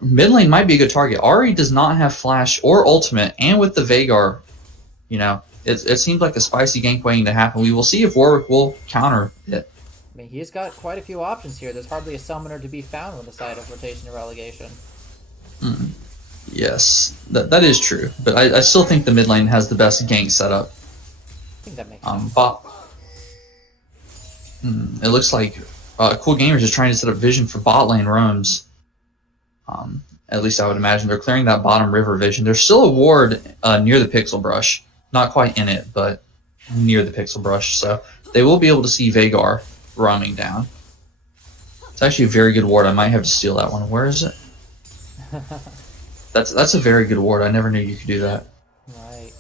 Mid lane might be a good target. Ahri does not have flash or ultimate, and with the Veigar, you know, it seems like a spicy gank waiting to happen. We will see if Warwick will counter it. I mean, he's got quite a few options here. There's hardly a summoner to be found on the side of rotation and relegation. Yes, that is true. But I still think the mid lane has the best gank setup. I think that makes sense. It looks like coolgamers is trying to set up vision for bot lane roams. At least I would imagine they're clearing that bottom river vision. There's still a ward near the pixel brush. Not quite in it, but near the pixel brush. So they will be able to see Veigar roaming down. It's actually a very good ward. I might have to steal that one. Where is it? That's a very good ward. I never knew you could do that. Right.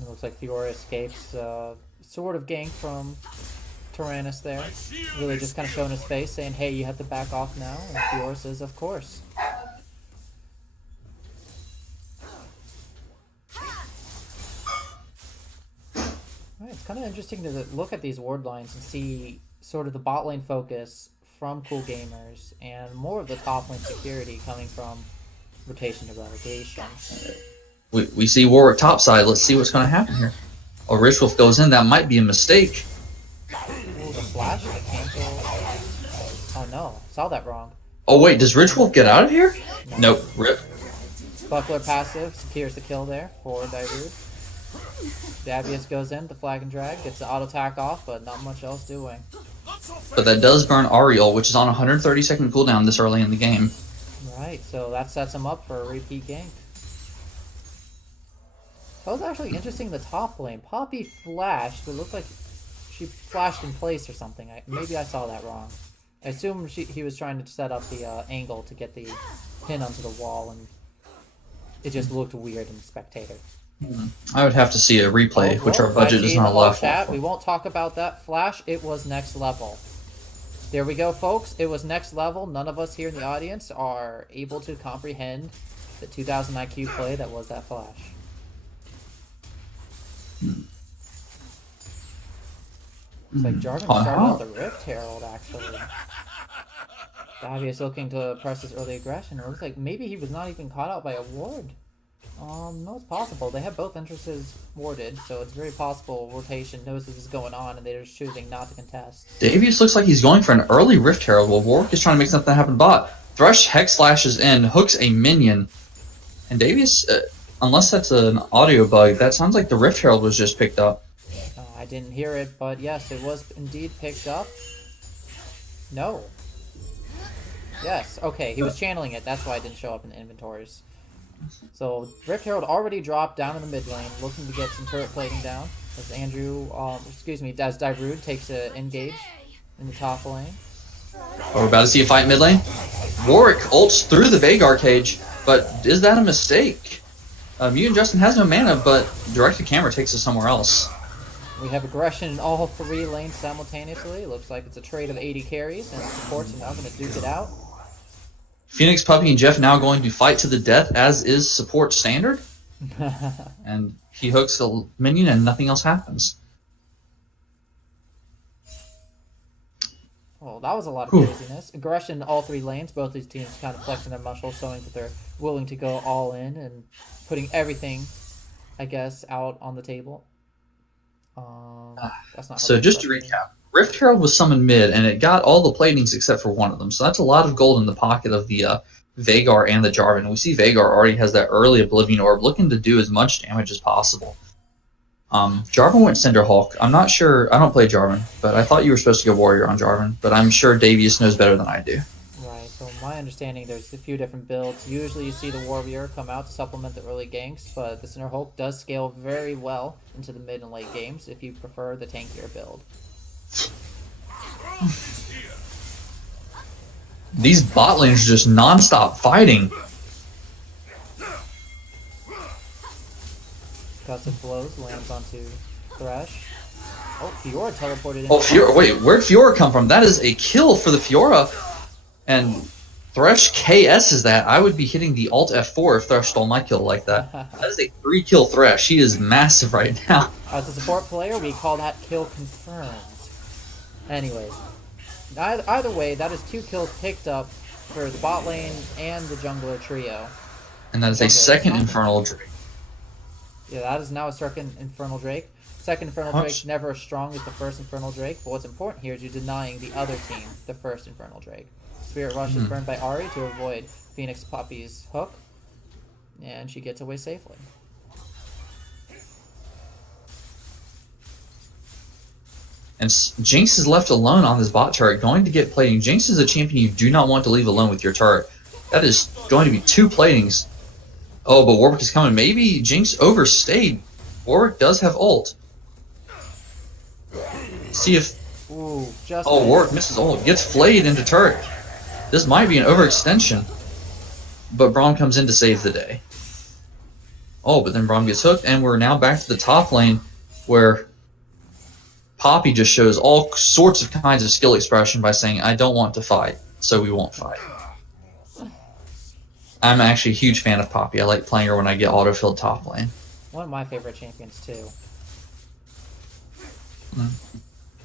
It looks like Fiora escapes sort of gank from Taranis there. Really just kind of showing his face, saying, hey, you have to back off now. And Fiora says, of course. Right, it's kind of interesting to look at these ward lines and see sort of the bot lane focus from coolgamers and more of the top lane security coming from rotation to relegation. We see Warwick topside. Let's see what's going to happen here. Oh, Richwolf goes in. That might be a mistake. Ooh, the flash, the cancel. Oh no, saw that wrong. Oh wait, does Richwolf get out of here? No. Nope. Rip. Buckler passive secures the kill there for Dyrude. Daviius goes in, the flag and drag, gets the auto attack off, but not much else doing. But that does burn Ahri, which is on 130-second cooldown this early in the game. Right, so that sets him up for a repeat gank. That was actually interesting, the top lane. Poppy flashed, it looked like she flashed in place or something. Maybe I saw that wrong. I assume he was trying to set up the angle to get the pin onto the wall, and it just looked weird in the spectator. I would have to see a replay, which our budget does not allow for. We won't talk about that. Flash, it was next level. There we go, folks. It was next level. None of us here in the audience are able to comprehend the 2000 IQ play that was that flash. It's like Jarvan started out the Rift Herald, actually. Daviius looking to press his early aggression. It looks like maybe he was not even caught out by a ward. No, it's possible. They have both entrances warded, so it's very possible rotation knows this is going on and they're just choosing not to contest. Daviius looks like he's going for an early Rift Herald while Warwick is trying to make something happen bot. Thresh Hex slashes in, hooks a minion. And Daviius, unless that's an audio bug, that sounds like the Rift Herald was just picked up. I didn't hear it, but yes, it was indeed picked up. No. Yes, okay, he was channeling it. That's why it didn't show up in the inventories. So Rift Herald already dropped down in the mid lane, looking to get some turret plating down. As as Dyrude takes an engage in the top lane. Oh, we're about to see a fight mid lane. Warwick ults through the Veigar cage, but is that a mistake? Mutant Justin has no mana, but directed camera takes us somewhere else. We have aggression in all three lanes simultaneously. Looks like it's a trade of 80 carries, and supports are now going to duke it out. Phoenix, Puppy, and Jeff now going to fight to the death, as is support standard. And he hooks a minion and nothing else happens. Well, that was a lot of craziness. Aggression in all three lanes. Both these teams kind of flexing their muscles, showing that they're willing to go all in and putting everything, I guess, out on the table. That's not so just to recap, Rift Herald was summoned mid, and it got all the platings except for one of them. So that's a lot of gold in the pocket of the Veigar and the Jarvan. We see Veigar already has that early Oblivion Orb, looking to do as much damage as possible. Jarvan went Cinderhulk. I'm not sure. I don't play Jarvan, but I thought you were supposed to go Warrior on Jarvan. But I'm sure Daviius knows better than I do. Right. So my understanding, there's a few different builds. Usually you see the Warrior come out to supplement the early ganks, but the Cinderhulk does scale very well into the mid and late games if you prefer the tankier build. These bot lanes are just non-stop fighting. Gusset blows, lands onto Thresh. Oh, Fiora teleported in. Oh, Fiora, wait, where'd Fiora come from? That is a kill for the Fiora. And Thresh KS is that. I would be hitting the Alt F4 if Thresh stole my kill like that. That is a 3-kill Thresh. He is massive right now. As a support player, we call that kill confirmed. Anyways, either way, that is 2 kills picked up for the bot lane and the jungler trio. And that is a second Infernal Drake. Yeah, that is now a second Infernal Drake. Second Infernal Drake never as strong as the first Infernal Drake, but what's important here is you're denying the other team the first Infernal Drake. Spirit Rush is burned by Ahri to avoid Phoenix Poppy's hook, and she gets away safely. And Jinx is left alone on this bot turret, going to get plating. Jinx is a champion you do not want to leave alone with your turret. That is going to be 2 platings. Oh, but Warwick is coming. Maybe Jinx overstayed. Warwick does have ult. See if... Ooh, just oh, Warwick misses ult. Gets flayed into turret. This might be an overextension. But Braum comes in to save the day. Oh, but then Braum gets hooked, and we're now back to the top lane, where Poppy just shows all sorts of kinds of skill expression by saying, I don't want to fight, so we won't fight. I'm actually a huge fan of Poppy. I like playing her when I get autofilled top lane. One of my favorite champions, too.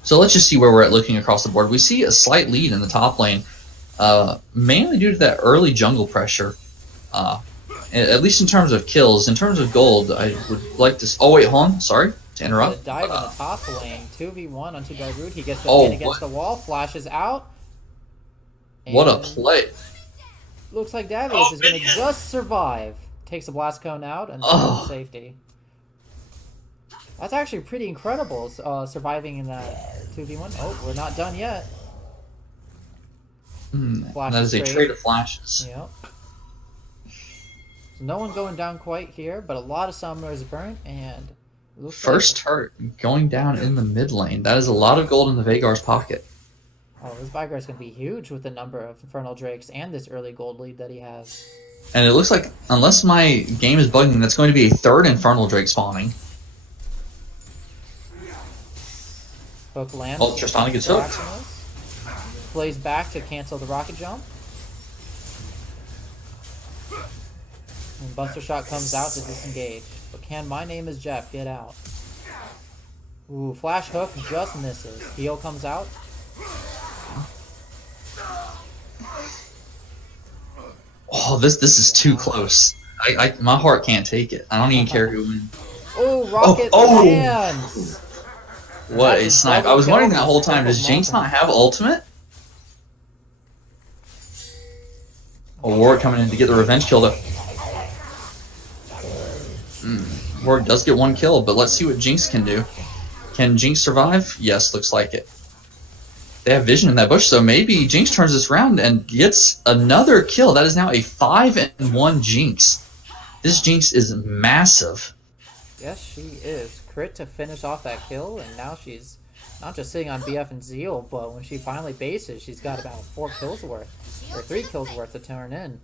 So let's just see where we're at looking across the board. We see a slight lead in the top lane, mainly due to that early jungle pressure. At least in terms of kills. In terms of gold, I would like to... Oh, wait, hold on. Sorry to interrupt. The dive in the top lane. 2v1 onto Dyrude. He gets the pin against the wall. Flashes out. What a play. Looks like Daviius is going to just survive. Takes the blast cone out and safety. That's actually pretty incredible, surviving in that 2v1. Oh, we're not done yet. That is a trade of flashes. Yep. So no one going down quite here, but a lot of summoners burnt, and... First turret going down in the mid lane. That is a lot of gold in the Veigar's pocket. Oh, this Veigar is going to be huge with the number of Infernal Drakes and this early gold lead that he has. And it looks like, unless my game is bugging, that's going to be a 3rd Infernal Drake spawning. Hook lands. Oh, Tristana gets hooked. Plays back to cancel the rocket jump. And Buster Shot comes out to disengage. But can MyNamelsJeff get out? Ooh, flash hook just misses. Heal comes out. Oh, this is too close. My heart can't take it. I don't even care who wins. Oh, rocket lands! What a snipe. I was wondering that whole time, does Jinx not have ultimate? Oh, Warwick coming in to get the revenge kill though. Warwick does get 1 kill, but let's see what Jinx can do. Can Jinx survive? Yes, looks like it. They have vision in that bush, so maybe Jinx turns this round and gets another kill. That is now a 5-1 Jinx. This Jinx is massive. Yes, she is. Crit to finish off that kill, and now she's not just sitting on BF and Zeal, but when she finally bases, she's got about 4 kills worth, or 3 kills worth to turn in.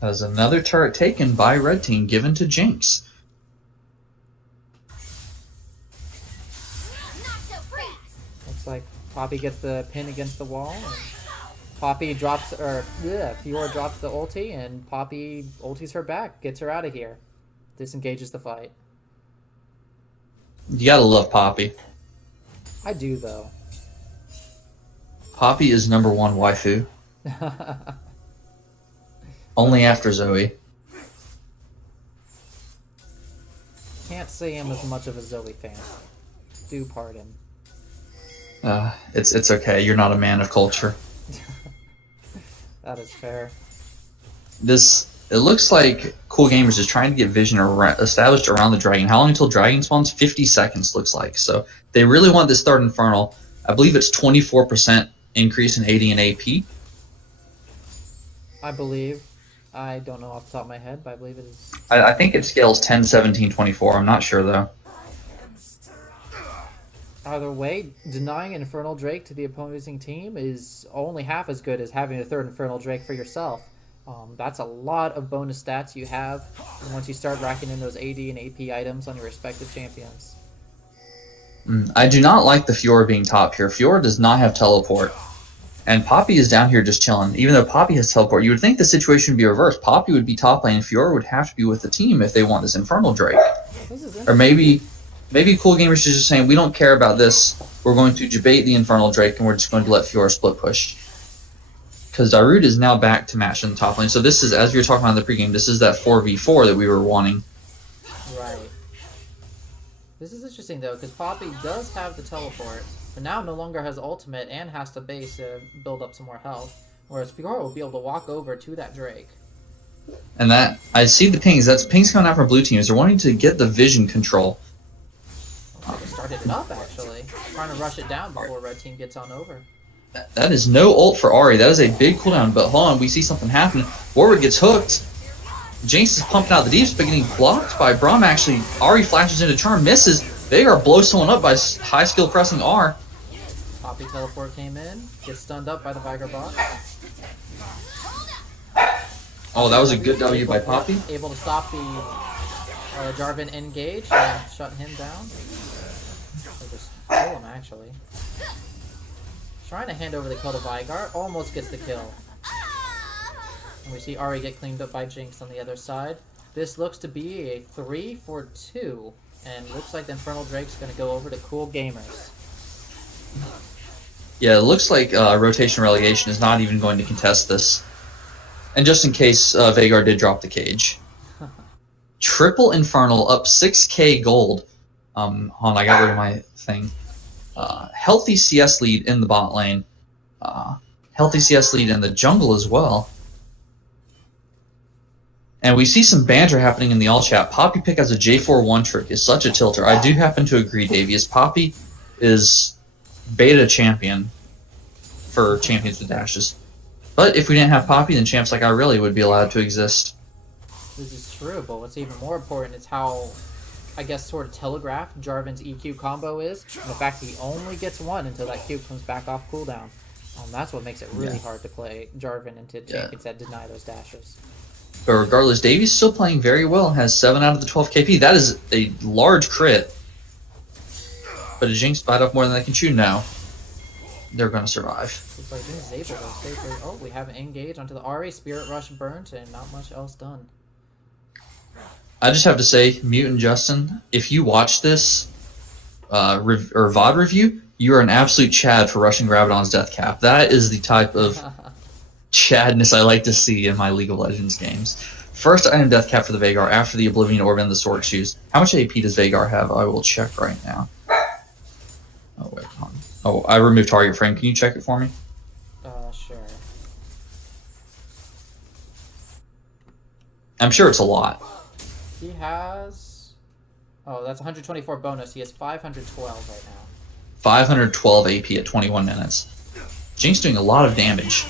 That is another turret taken by Red Team, given to Jinx. Looks like Poppy gets the pin against the wall. And Poppy drops, Fiora drops the ulti, and Poppy ultis her back, gets her out of here, disengages the fight. You gotta love Poppy. I do, though. Poppy is #1 waifu. Only after Zoe. Can't say I'm as much of a Zoe fan. Do pardon. It's okay. You're not a man of culture. That is fair. It looks like coolgamers is trying to get vision established around the dragon. How long until dragon spawns? 50 seconds looks like. So they really want this 3rd Infernal. I believe it's 24% increase in AD and AP. I believe. I don't know off the top of my head, but I believe it is. I think it scales 10, 17, 24. I'm not sure though. Either way, denying an Infernal Drake to the opposing team is only half as good as having a third Infernal Drake for yourself. That's a lot of bonus stats you have once you start racking in those AD and AP items on your respective champions. I do not like the Fiora being top here. Fiora does not have teleport. And Poppy is down here just chilling. Even though Poppy has teleport, you would think the situation would be reversed. Poppy would be top lane, and Fiora would have to be with the team if they want this Infernal Drake. Or maybe coolgamers is just saying, we don't care about this. We're going to debate the Infernal Drake, and we're just going to let Fiora split push. Because Dyrude is now back to match in the top lane. So this is, as we were talking about in the pregame, this is that 4v4 that we were wanting. Right. This is interesting, though, because Poppy does have the teleport, but now no longer has ultimate and has to base to build up some more health. Whereas Fiora will be able to walk over to that Drake. And that, I see the pings. That's pings coming out from blue teams. They're wanting to get the vision control. They started it up, actually. Trying to rush it down before red team gets on over. That is no ult for Ahri. That is a big cooldown. But hold on, we see something happen. Warwick gets hooked. Jinx is pumping out the deeps, but getting blocked by Braum. Actually, Ahri flashes into charm, misses. Veigar blows someone up by high skill pressing R. Poppy teleport came in, gets stunned up by the Veigar bot. Oh, that was a good W by Poppy. Able to stop the Jarvan engage and shut him down. Or just kill him, actually. Trying to hand over the kill to Veigar, almost gets the kill. And we see Ahri get cleaned up by Jinx on the other side. This looks to be a 3-for-2, and looks like the Infernal Drake's going to go over to coolgamers. Yeah, it looks like rotation relegation is not even going to contest this. And just in case Veigar did drop the cage. Triple Infernal up 6k gold. Hold on, I got rid of my thing. Healthy CS lead in the bot lane. Healthy CS lead in the jungle as well. And we see some banter happening in the all chat. Poppy pick as a J4 one trick is such a tilter. I do happen to agree, Daviius. Poppy is beta champion for champions with dashes. But if we didn't have Poppy, then champs like Irelia would be allowed to exist. This is true, but what's even more important is how, I guess, sort of telegraphed Jarvan's EQ combo is, and the fact he only gets one until that Q comes back off cooldown. That's what makes it really hard to play Jarvan into champions that deny those dashes. But regardless, Daviius is still playing very well and has 7 out of the 12 KP. That is a large crit. But a Jinx bite off more than they can chew now. They're going to survive. Looks like Jinx is able to stay for... Oh, we have an engage onto the Ahri, Spirit Rush burnt, and not much else done. I just have to say, Mutant Justin, if you watch this VOD review, you are an absolute Chad for rushing Rabadon's death cap. That is the type of Chadness I like to see in my League of Legends games. First item death cap for the Veigar after the Oblivion Orb and the Sword Shoes. How much AP does Veigar have? I will check right now. Oh, wait, hold on. Oh, I removed target frame. Can you check it for me? Sure. I'm sure it's a lot. He has... Oh, that's 124 bonus. He has 512 right now. 512 AP at 21 minutes. Jinx doing a lot of damage.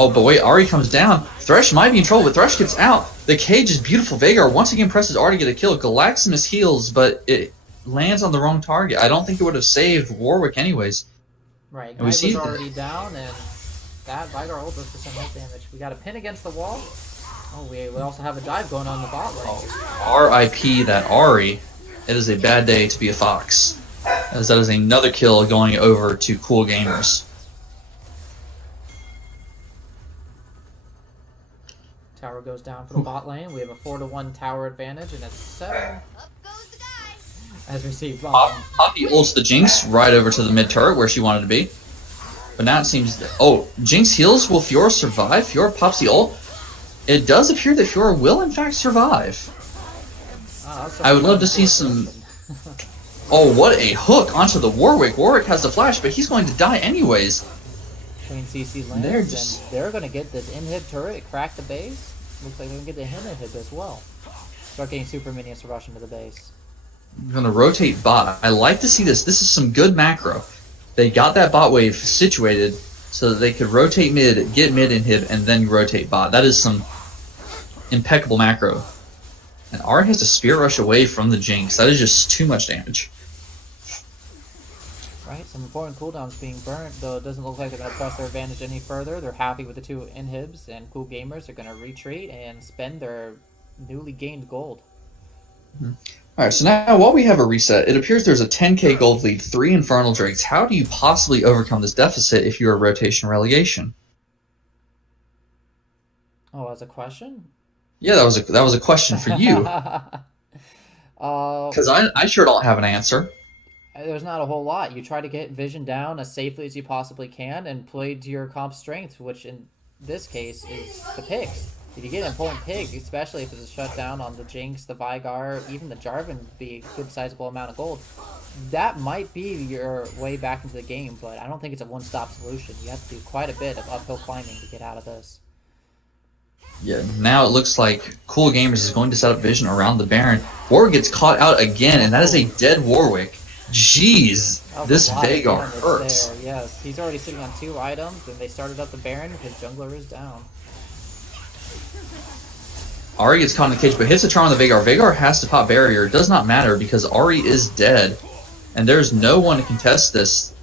Oh, but wait, Ahri comes down. Thresh might be in trouble, but Thresh gets out. The cage is beautiful. Veigar once again presses R to get a kill. Galaxemis heals, but it lands on the wrong target. I don't think it would have saved Warwick anyways. Right, Guy was already down, and that Veigar ult does for some health damage. We got a pin against the wall. Oh, we also have a dive going on in the bot lane. Oh, RIP that Ahri. It is a bad day to be a Fox. As that is another kill going over to coolgamers. Tower goes down for the bot lane. We have a 4-to-1 tower advantage, and it's 7. As we see, Poppy ults the Jinx right over to the mid turret where she wanted to be. But now it seems... Oh, Jinx heals. Will Fiora survive? Fiora pops the ult. It does appear that Fiora will in fact survive. I would love to see some... Oh, what a hook onto the Warwick. Warwick has the flash, but he's going to die anyways. Chain CC lands, and they're going to get this inhib turret, crack the base. Looks like they're going to get the inhib as well. Start getting super minions to rush into the base. I'm going to rotate bot. I like to see this. This is some good macro. They got that bot wave situated so that they could rotate mid, get mid inhib, and then rotate bot. That is some impeccable macro. And Ahri has to Spirit Rush away from the Jinx. That is just too much damage. Right, some important cooldowns being burnt, though it doesn't look like they're going to press their advantage any further. They're happy with the 2 inhibs, and Cool Gamers are going to retreat and spend their newly gained gold. Alright, so now while we have a reset, it appears there's a 10k gold lead, 3 Infernal Drakes. How do you possibly overcome this deficit if you're a rotation relegation? Oh, as a question? Yeah, that was a question for you. Because I sure don't have an answer. There's not a whole lot. You try to get vision down as safely as you possibly can and play to your comp's strength, which in this case is the picks. If you get an important pick, especially if it's a shutdown on the Jinx, the Veigar, even the Jarvan would be a good sizable amount of gold, that might be your way back into the game, but I don't think it's a one-stop solution. You have to do quite a bit of uphill climbing to get out of this. Yeah, now it looks like Cool Gamers is going to set up vision around the Baron. Warwick gets caught out again, and that is a dead Warwick. Jeez, this Veigar hurts. There. Yes, he's already sitting on 2 items, and they started up the Baron because jungler is down. Ahri gets caught in the cage, but hits a charm on the Veigar. Veigar has to pop barrier. It does not matter because Ahri is dead, and there's no one to contest this.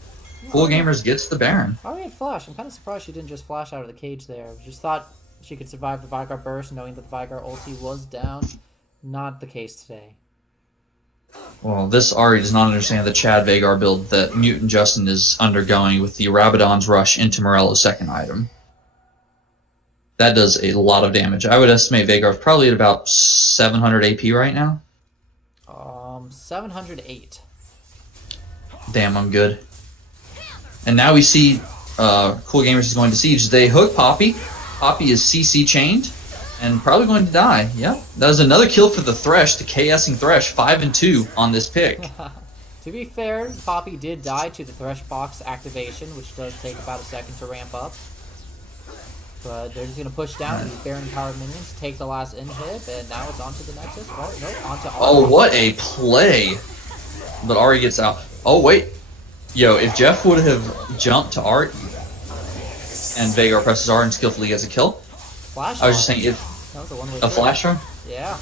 Cool Gamers gets the Baron. Ahri had flash. I'm kind of surprised she didn't just flash out of the cage there. Just thought she could survive the Veigar burst, knowing that the Veigar ulti was down. Not the case today. Well, this Ahri does not understand the Chad Veigar build that Mutant Justin is undergoing with the Rabadon's Rush into Morello's second item. That does a lot of damage. I would estimate Veigar's probably at about 700 AP right now. 708. Damn, I'm good. And now we see Cool Gamers is going to Siege. They hook Poppy. Poppy is CC chained and probably going to die. Yep. That was another kill for the Thresh, the KSing Thresh, 5 and 2 on this pick. To be fair, Poppy did die to the Thresh box activation, which does take about a second to ramp up. But they're just going to push down these Baron powered minions, take the last inhib, and now it's on to the Nexus. Oh, no, onto Ahri. Oh, what a play. But Ahri gets out. Oh, wait. Yo, if Jeff would have jumped to Art and Veigar presses R and skillfully gets a kill, Flash I was just saying, if that was a one-way a flash run? Yeah.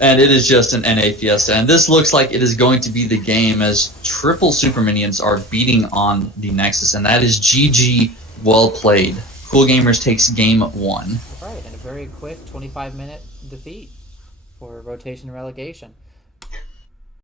And it is just an NA Fiesta. And this looks like it is going to be the game as triple super minions are beating on the Nexus. And that is GG, well played. Cool Gamers takes game 1. Right, and a very quick 25-minute defeat for rotation and relegation.